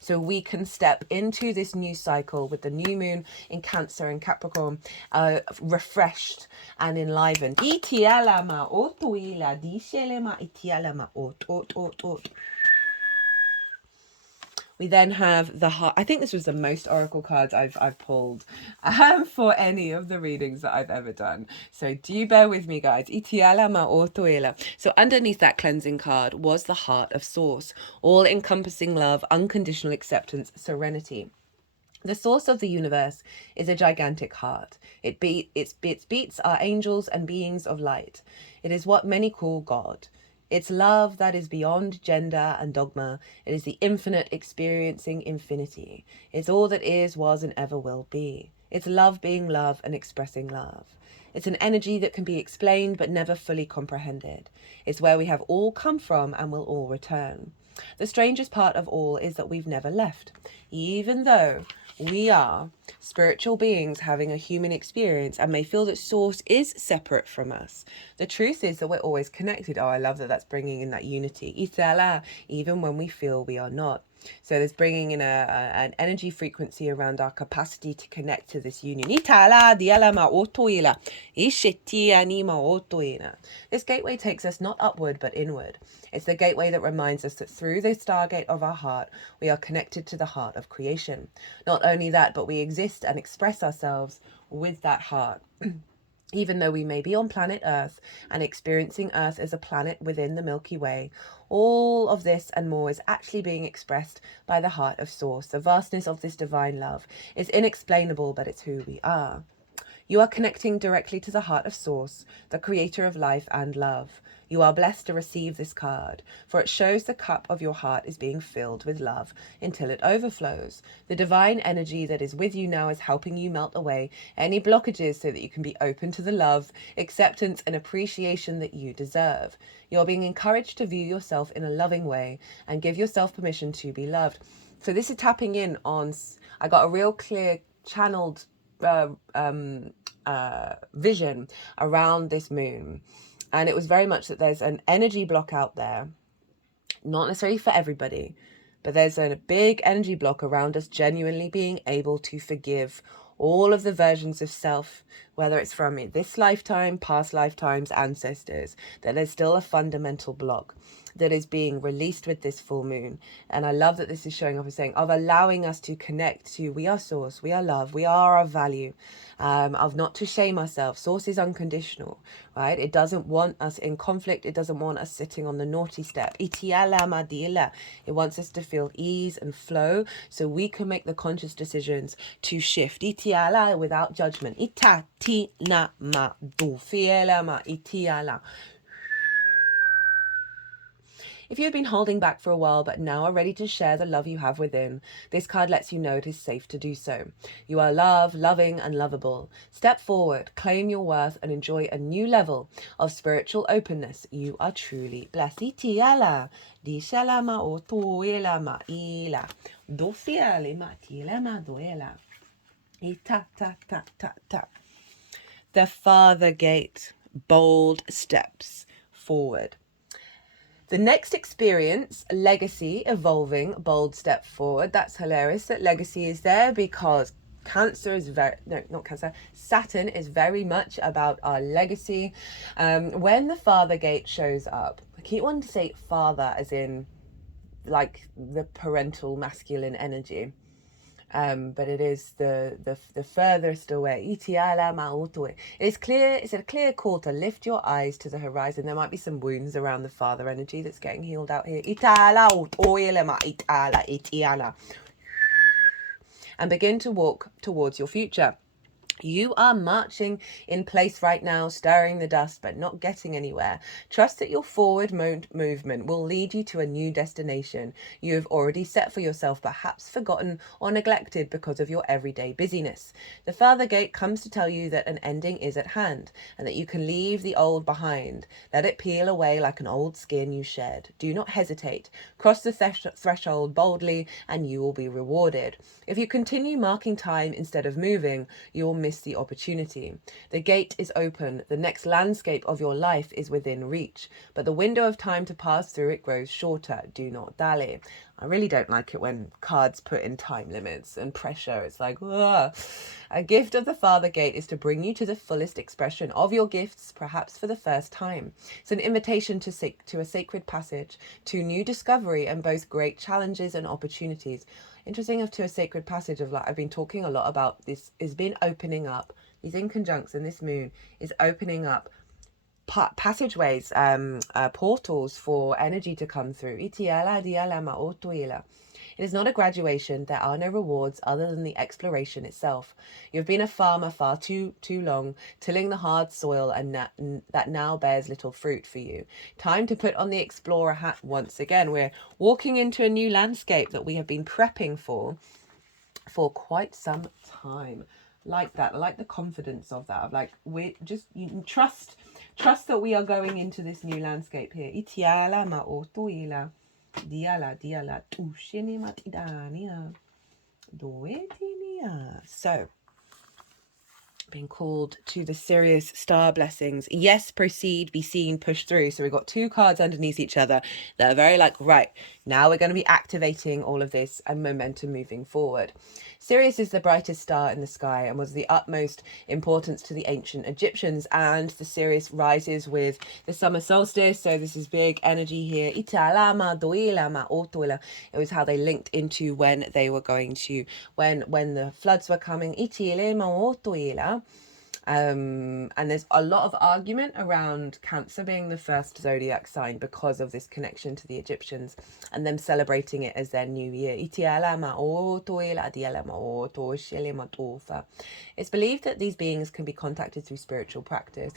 so we can step into this new cycle with the new moon in Cancer and Capricorn, refreshed and enlivened. We then have the heart. I think this was the most oracle cards I've pulled for any of the readings that I've ever done. So do bear with me, guys. So underneath that cleansing card was the heart of source, all-encompassing love, unconditional acceptance, serenity. The source of the universe is a gigantic heart. Its beats are angels and beings of light. It is what many call God. It's love that is beyond gender and dogma. It is the infinite experiencing infinity. It's all that is, was, and ever will be. It's love being love and expressing love. It's an energy that can be explained but never fully comprehended. It's where we have all come from and will all return. The strangest part of all is that we've never left, even though we are spiritual beings having a human experience and may feel that source is separate from us. The truth is that we're always connected. Oh, I love that that's bringing in that unity. Itala, even when we feel we are not. So there's bringing in an energy frequency around our capacity to connect to this union. This gateway takes us not upward but inward. It's the gateway that reminds us that through the stargate of our heart, we are connected to the heart of creation. Not only that, but we exist and express ourselves with that heart. Even though we may be on planet Earth and experiencing Earth as a planet within the Milky Way, all of this and more is actually being expressed by the heart of Source. The vastness of this divine love is inexplainable, but it's who we are. You are connecting directly to the heart of Source, the creator of life and love. You are blessed to receive this card, for it shows the cup of your heart is being filled with love until it overflows. The divine energy that is with you now is helping you melt away any blockages so that you can be open to the love, acceptance, and appreciation that you deserve. You're being encouraged to view yourself in a loving way and give yourself permission to be loved. So this is tapping in on, I got a real clear channeled vision around this moon. And it was very much that there's an energy block out there, not necessarily for everybody, but there's a big energy block around us genuinely being able to forgive all of the versions of self, whether it's from this lifetime, past lifetimes, ancestors, that there's still a fundamental block that is being released with this full moon. And I love that this is showing up as saying of allowing us to connect to we are Source, we are love, we are our value, of not to shame ourselves. Source is unconditional, right? It doesn't want us in conflict. It doesn't want us sitting on the naughty step. It wants us to feel ease and flow so we can make the conscious decisions to shift without judgment. If you have been holding back for a while but now are ready to share the love you have within, this card lets you know it is safe to do so. You are loved, loving, and lovable. Step forward, claim your worth, and enjoy a new level of spiritual openness. You are truly blessed. The Father Gate, bold steps forward. The next experience, legacy, evolving, bold step forward. That's hilarious that legacy is there because Cancer is Saturn is very much about our legacy. When the Father Gate shows up, I keep wanting to say father as in like the parental masculine energy. But it is the furthest away. It's clear. It's a clear call to lift your eyes to the horizon. There might be some wounds around the father energy that's getting healed out here. And begin to walk towards your future. You are marching in place right now, stirring the dust, but not getting anywhere. Trust that your forward movement will lead you to a new destination you have already set for yourself, perhaps forgotten or neglected because of your everyday busyness. The Father Gate comes to tell you that an ending is at hand and that you can leave the old behind. Let it peel away like an old skin you shed. Do not hesitate. Cross the threshold boldly and you will be rewarded. If you continue marking time instead of moving, you will miss the opportunity. The gate is open. The next landscape of your life is within reach, but the window of time to pass through it grows shorter. Do not dally. I really don't like it when cards put in time limits and pressure. It's like, ugh. A gift of the Father Gate is to bring you to the fullest expression of your gifts, perhaps for the first time. It's an invitation to a sacred passage, to new discovery and both great challenges and opportunities. Interesting to a sacred passage of like I've been talking a lot about this is been opening up. These inconjuncts this moon is opening up passageways, portals for energy to come through. It is not a graduation. There are no rewards other than the exploration itself. You've been a farmer far too long, tilling the hard soil, and that now bears little fruit for you. Time to put on the explorer hat once again. We're walking into a new landscape that we have been prepping for quite some time. Like that. I like the confidence of that. Of like, we just trust that we are going into this new landscape here. So being called to the Sirius star blessings. Yes, proceed, be seen, push through. So we've got two cards underneath each other that are very like, right, now we're going to be activating all of this and momentum moving forward. Sirius is the brightest star in the sky and was the utmost importance to the ancient Egyptians, and the Sirius rises with the summer solstice. So this is big energy here. It was how they linked into when they were going to, when the floods were coming. And there's a lot of argument around Cancer being the first zodiac sign because of this connection to the Egyptians and them celebrating it as their new year. It's believed that these beings can be contacted through spiritual practice.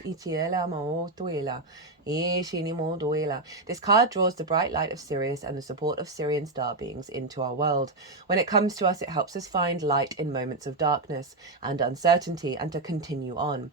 This card draws the bright light of Sirius and the support of Syrian star beings into our world. When it comes to us, it helps us find light in moments of darkness and uncertainty and to continue on.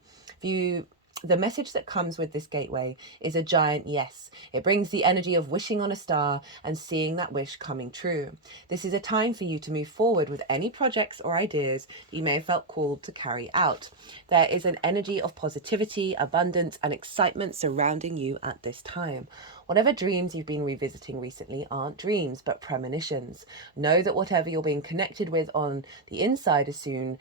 The message that comes with this gateway is a giant yes. It brings the energy of wishing on a star and seeing that wish coming true. This is a time for you to move forward with any projects or ideas that you may have felt called to carry out. There is an energy of positivity, abundance, and excitement surrounding you at this time. Whatever dreams you've been revisiting recently aren't dreams, but premonitions. Know that whatever you're being connected with on the inside is soon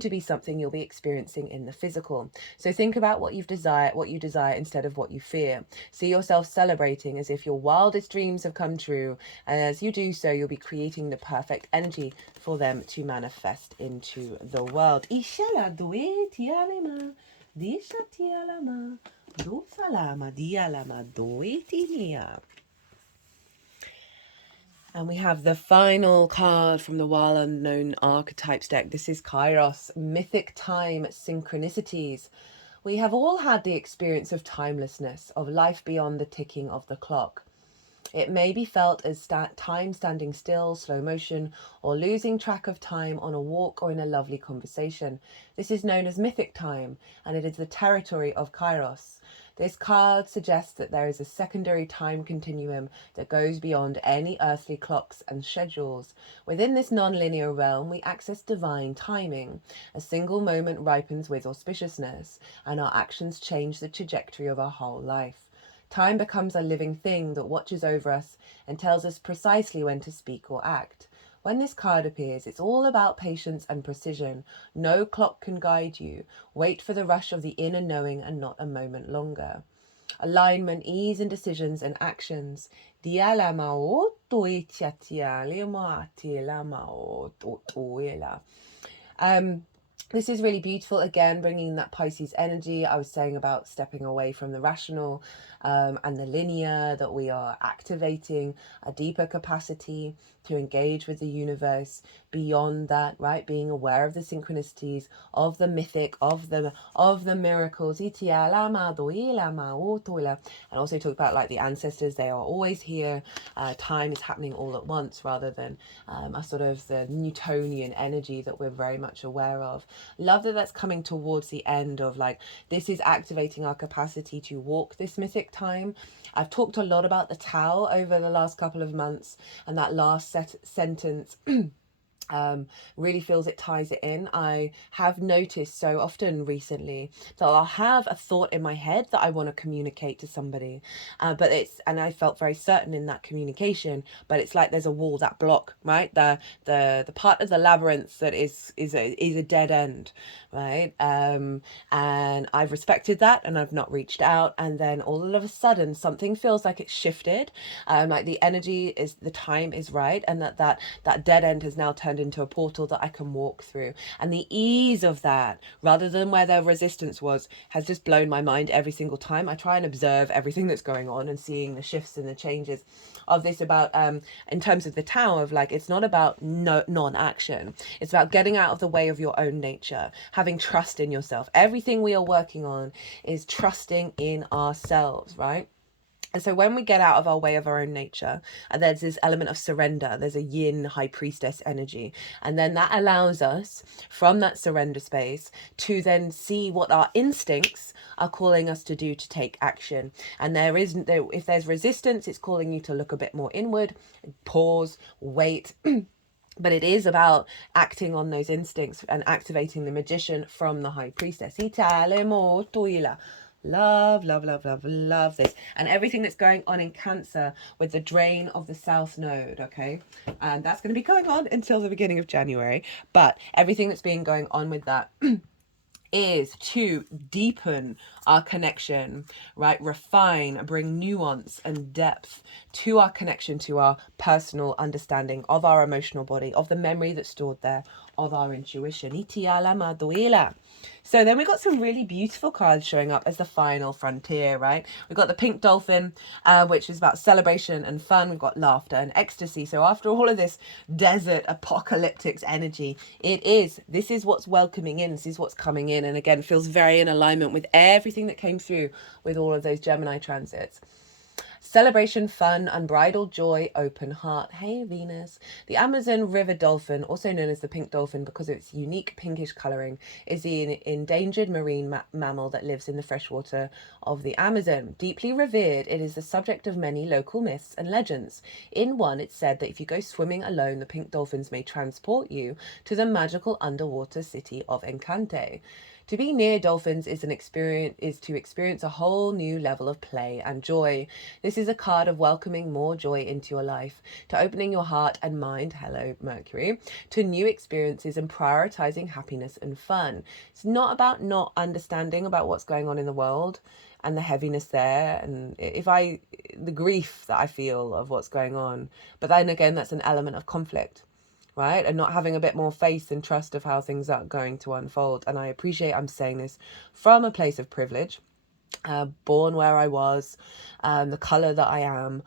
to be something you'll be experiencing in the physical. So think about what you desire instead of what you fear. See yourself celebrating as if your wildest dreams have come true, and as you do so, you'll be creating the perfect energy for them to manifest into the world. And we have the final card from the Wild Unknown Archetypes deck. This is Kairos, Mythic Time Synchronicities. We have all had the experience of timelessness, of life beyond the ticking of the clock. It may be felt as time standing still, slow motion, or losing track of time on a walk or in a lovely conversation. This is known as mythic time, and it is the territory of Kairos. This card suggests that there is a secondary time continuum that goes beyond any earthly clocks and schedules. Within this non-linear realm, we access divine timing. A single moment ripens with auspiciousness, and our actions change the trajectory of our whole life. Time becomes a living thing that watches over us and tells us precisely when to speak or act. When this card appears, it's all about patience and precision. No clock can guide you. Wait for the rush of the inner knowing and not a moment longer. Alignment, ease in decisions and actions. This is really beautiful, again, bringing that Pisces energy. I was saying about stepping away from the rational and the linear, that we are activating a deeper capacity to engage with the universe beyond that, right? Being aware of the synchronicities, of the mythic, of the miracles. And also talk about like the ancestors, they are always here. Time is happening all at once rather than a sort of the Newtonian energy that we're very much aware of. Love that that's coming towards the end of like, this is activating our capacity to walk this mythic time. I've talked a lot about the Tao over the last couple of months, and that last sentence really feels it ties it in. I have noticed so often recently that I'll have a thought in my head that I want to communicate to somebody, and I felt very certain in that communication, but it's like there's a wall, that block, right? The part of the labyrinth that is a dead end, right? And I've respected that, and I've not reached out, and then all of a sudden something feels like it's shifted, like the energy is, the time is right, and that dead end has now turned into a portal that I can walk through. And the ease of that, rather than where the resistance was, has just blown my mind every single time. I try and observe everything that's going on and seeing the shifts and the changes of this, about in terms of the Tao, of like, it's not about non-action. It's about getting out of the way of your own nature, having trust in yourself. Everything we are working on is trusting in ourselves, right? And so when we get out of our way of our own nature, and there's this element of surrender, there's a yin high priestess energy. And then that allows us from that surrender space to then see what our instincts are calling us to do, to take action. And if there's resistance, it's calling you to look a bit more inward, pause, wait, But it is about acting on those instincts and activating the magician from the high priestess. Love, love, love, love, love this. And everything that's going on in Cancer with the drain of the South Node, okay? And that's going to be going on until the beginning of January. But everything that's been going on with that is to deepen our connection, right? Refine, bring nuance and depth to our connection, to our personal understanding of our emotional body, of the memory that's stored there, of our intuition. So then we got some really beautiful cards showing up as the final frontier, right? We've got the pink dolphin, which is about celebration and fun. We've got laughter and ecstasy. So after all of this desert apocalyptic energy, this is what's welcoming in. This is what's coming in. And again, feels very in alignment with everything that came through with all of those Gemini transits. Celebration, fun, unbridled joy, open heart. Hey, Venus. The Amazon River dolphin, also known as the pink dolphin because of its unique pinkish colouring, is the endangered marine mammal that lives in the freshwater of the Amazon. Deeply revered, it is the subject of many local myths and legends. In one, it's said that if you go swimming alone, the pink dolphins may transport you to the magical underwater city of Encante. To be near dolphins is to experience a whole new level of play and joy. This is a card of welcoming more joy into your life, to opening your heart and mind, hello Mercury, to new experiences and prioritizing happiness and fun. It's not about not understanding about what's going on in the world and the heaviness there and the grief that I feel of what's going on. But then again, that's an element of conflict, right? And not having a bit more faith and trust of how things are going to unfold. And I appreciate I'm saying this from a place of privilege. Born where I was, the colour that I am,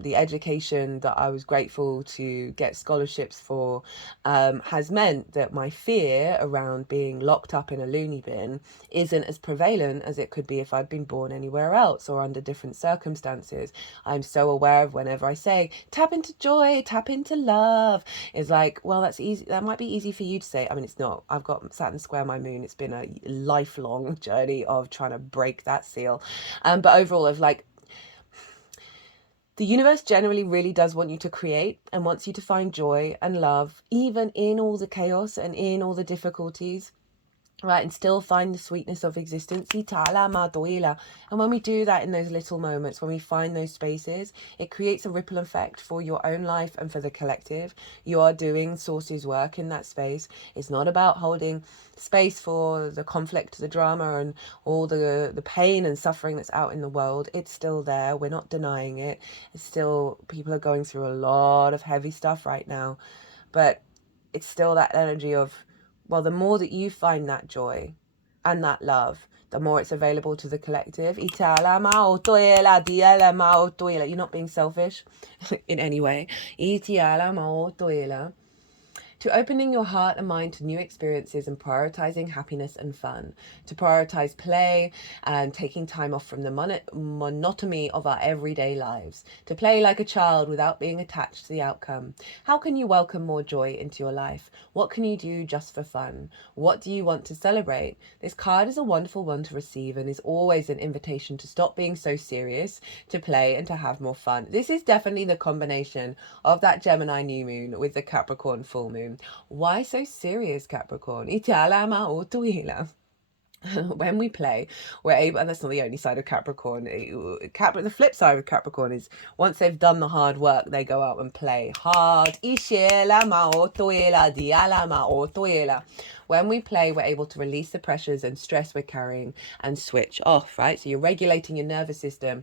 the education that I was grateful to get scholarships for, has meant that my fear around being locked up in a loony bin isn't as prevalent as it could be if I'd been born anywhere else or under different circumstances. I'm so aware of whenever I say, tap into joy, tap into love, it's like, well, that's easy. That might be easy for you to say. I mean, it's not. I've got Saturn square my moon. It's been a lifelong journey of trying to break that seal, but overall of like the universe generally really does want you to create and wants you to find joy and love even in all the chaos and in all the difficulties, right? And still find the sweetness of existence. And when we do that in those little moments, when we find those spaces, it creates a ripple effect for your own life and for the collective. You are doing source's work in that space. It's not about holding space for the conflict, the drama, and all the pain and suffering that's out in the world. It's still there. We're not denying it. It's still, people are going through a lot of heavy stuff right now, but it's still that energy of, well, the more that you find that joy and that love, the more it's available to the collective. You're not being selfish in any way. To opening your heart and mind to new experiences and prioritizing happiness and fun, to prioritize play and taking time off from the monotony of our everyday lives, to play like a child without being attached to the outcome. How can you welcome more joy into your life? What can you do just for fun? What do you want to celebrate? This card is a wonderful one to receive and is always an invitation to stop being so serious, to play and to have more fun. This is definitely the combination of that Gemini new moon with the Capricorn full moon. Why so serious, Capricorn? When we play, we're able, and that's not the only side of Capricorn. The flip side of Capricorn is once they've done the hard work, they go out and play hard. When we play, we're able to release the pressures and stress we're carrying and switch off, right? So you're regulating your nervous system.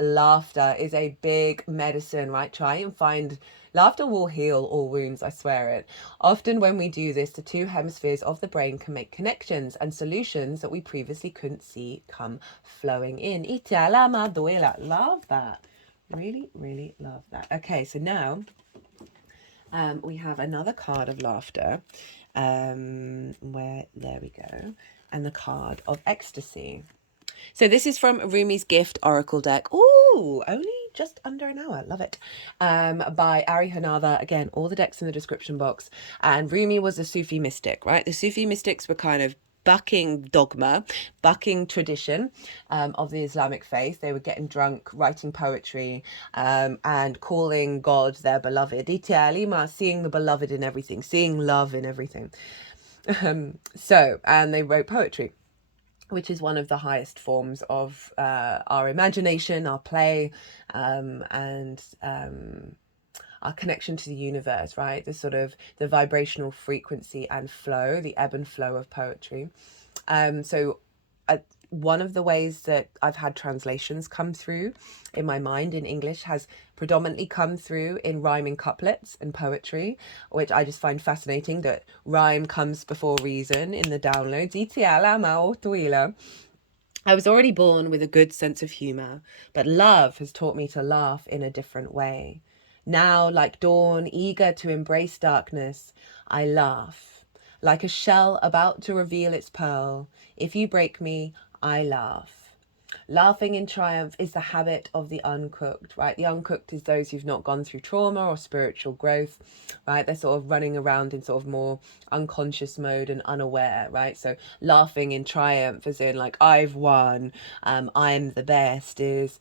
Laughter is a big medicine, right? Try and find laughter will heal all wounds, I swear it. Often when we do this, the two hemispheres of the brain can make connections and solutions that we previously couldn't see come flowing in. Love that. Really, really love that. Okay, so now we have another card of laughter. There we go. And the card of ecstasy. So this is from Rumi's Gift Oracle deck. Ooh, only just under an hour. Love it. By Ari Hanava. Again, all the decks in the description box. And Rumi was a Sufi mystic, right? The Sufi mystics were kind of bucking dogma, bucking tradition of the Islamic faith. They were getting drunk, writing poetry, and calling God their beloved. Seeing the beloved in everything, seeing love in everything. And they wrote poetry, which is one of the highest forms of our imagination, our play, and our connection to the universe, right? The sort of the vibrational frequency and flow, the ebb and flow of poetry. So one of the ways that I've had translations come through in my mind in English has predominantly come through in rhyming couplets and poetry, which I just find fascinating, that rhyme comes before reason in the downloads. I was already born with a good sense of humour, but love has taught me to laugh in a different way. Now, like dawn, eager to embrace darkness, I laugh. Like a shell about to reveal its pearl, if you break me, I laugh. Laughing in triumph is the habit of the uncooked, right? The uncooked is those who've not gone through trauma or spiritual growth, right? They're sort of running around in sort of more unconscious mode and unaware, right? So laughing in triumph, as in like, I've won, I'm the best, is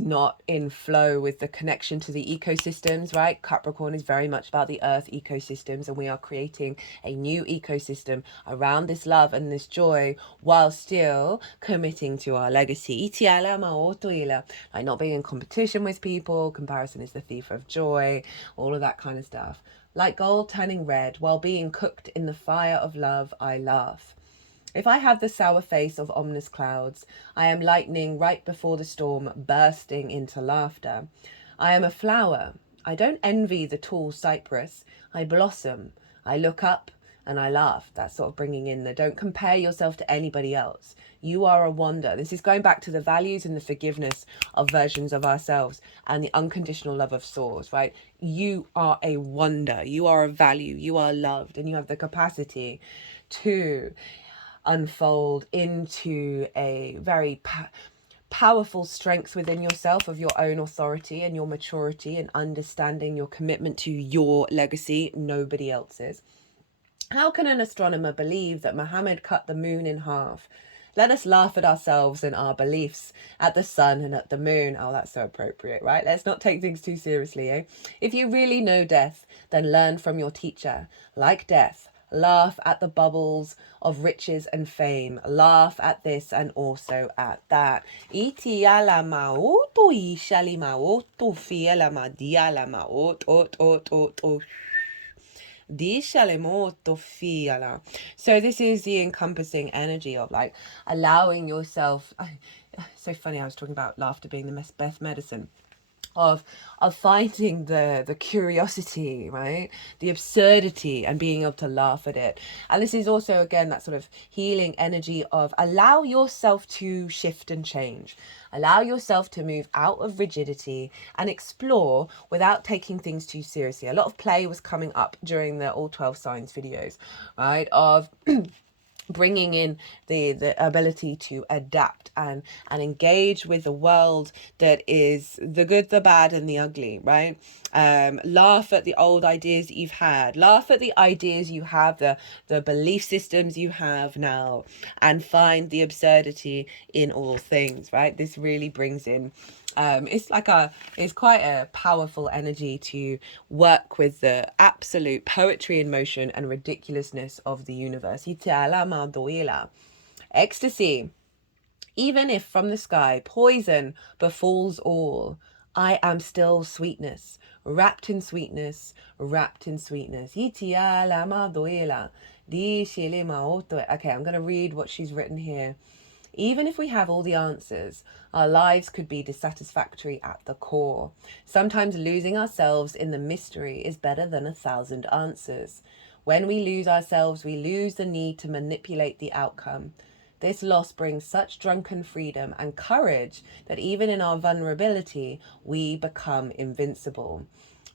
not in flow with the connection to the ecosystems, right? Capricorn is very much about the earth ecosystems, and we are creating a new ecosystem around this love and this joy while still committing to our legacy. Like not being in competition with people, comparison is the thief of joy, all of that kind of stuff. Like gold turning red while being cooked in the fire of love, I laugh. If I have the sour face of ominous clouds, I am lightning right before the storm, bursting into laughter. I am a flower. I don't envy the tall cypress. I blossom. I look up and I laugh. That's sort of bringing in the don't compare yourself to anybody else. You are a wonder. This is going back to the values and the forgiveness of versions of ourselves and the unconditional love of source, right? You are a wonder. You are a value. You are loved, and you have the capacity to unfold into a very powerful strength within yourself of your own authority and your maturity and understanding your commitment to your legacy, nobody else's. How can an astronomer believe that Muhammad cut the moon in half? Let us laugh at ourselves and our beliefs, at the sun and at the moon. Oh, that's so appropriate, right? Let's not take things too seriously, eh? If you really know death, then learn from your teacher. Like death, laugh at the bubbles of riches and fame. Laugh at this and also at that. Iti ala maoto ishali maoto fiela madiala maot ot. So this is the encompassing energy of like allowing yourself. So funny, I was talking about laughter being the best medicine. Of finding the curiosity, right, the absurdity, and being able to laugh at it. And this is also again that sort of healing energy of allow yourself to shift and change, allow yourself to move out of rigidity and explore without taking things too seriously. A lot of play was coming up during the all 12 signs videos, right, of bringing in the ability to adapt and engage with the world that is the good, the bad, and the ugly, right? Laugh at the old ideas that you've had, laugh at the ideas you have, the belief systems you have now, and find the absurdity in all things, right? This really brings in it's quite a powerful energy to work with the absolute poetry in motion and ridiculousness of the universe. Ecstasy. Even if from the sky poison befalls all, I am still sweetness, wrapped in sweetness, wrapped in sweetness. Okay, I'm going to read what she's written here. Even if we have all the answers, our lives could be dissatisfactory at the core. Sometimes losing ourselves in the mystery is better than 1,000 answers. When we lose ourselves, we lose the need to manipulate the outcome. This loss brings such drunken freedom and courage that even in our vulnerability, we become invincible.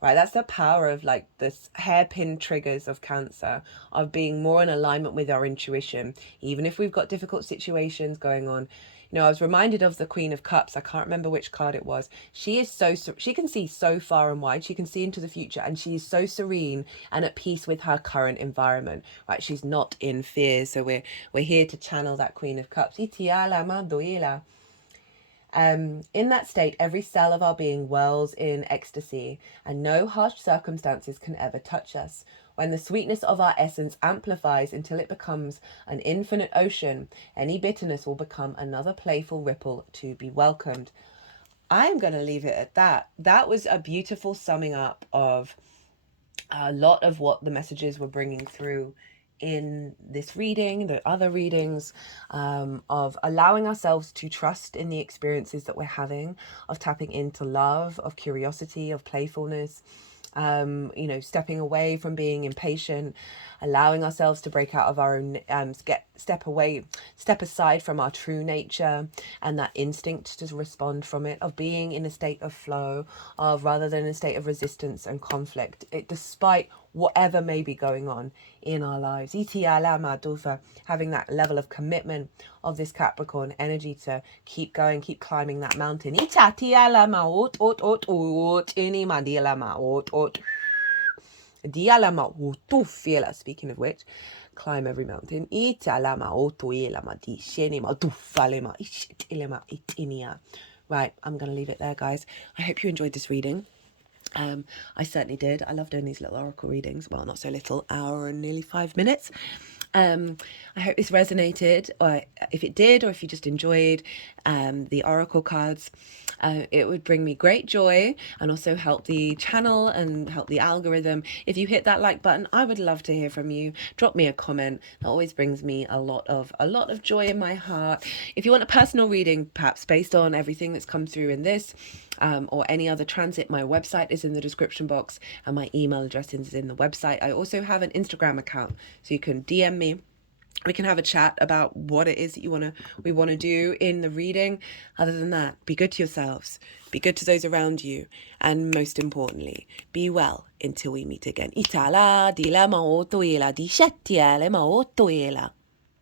Right, that's the power of like this hairpin triggers of Cancer, of being more in alignment with our intuition. Even if we've got difficult situations going on, You know, I was reminded of the Queen of Cups. I can't remember which card it was. She is she can see so far and wide. She can see into the future, and she is so serene and at peace with her current environment. Right? She's not in fear. So we're here to channel that Queen of Cups. In that state, every cell of our being whirls in ecstasy, and no harsh circumstances can ever touch us. When the sweetness of our essence amplifies until it becomes an infinite ocean, any bitterness will become another playful ripple to be welcomed. I'm going to leave it at that. That was a beautiful summing up of a lot of what the messages were bringing through in this reading, the other readings, of allowing ourselves to trust in the experiences that we're having, of tapping into love, of curiosity, of playfulness, you know, stepping away from being impatient, allowing ourselves to break out of our own, step aside from our true nature and that instinct to respond from it, of being in a state of flow, of rather than a state of resistance and conflict, despite whatever may be going on in our lives. Having that level of commitment of this Capricorn energy to keep going, keep climbing that mountain. Speaking of which, climb every mountain. Right, I'm going to leave it there, guys. I hope you enjoyed this reading. I certainly did. I love doing these little oracle readings. Well, not so little, hour and nearly 5 minutes. I hope this resonated, or if it did, or if you just enjoyed the oracle cards, it would bring me great joy and also help the channel and help the algorithm. If you hit that like button, I would love to hear from you. Drop me a comment. That always brings me a lot of joy in my heart. If you want a personal reading, perhaps based on everything that's come through in this, or any other transit, my website is in the description box and my email address is in the website. I also have an Instagram account, so you can DM me. We can have a chat about what it is that we want to do in the reading. Other than that, be good to yourselves, be good to those around you, and most importantly, be well until we meet again. Itala di la maoto ela di shettiele maoto ela.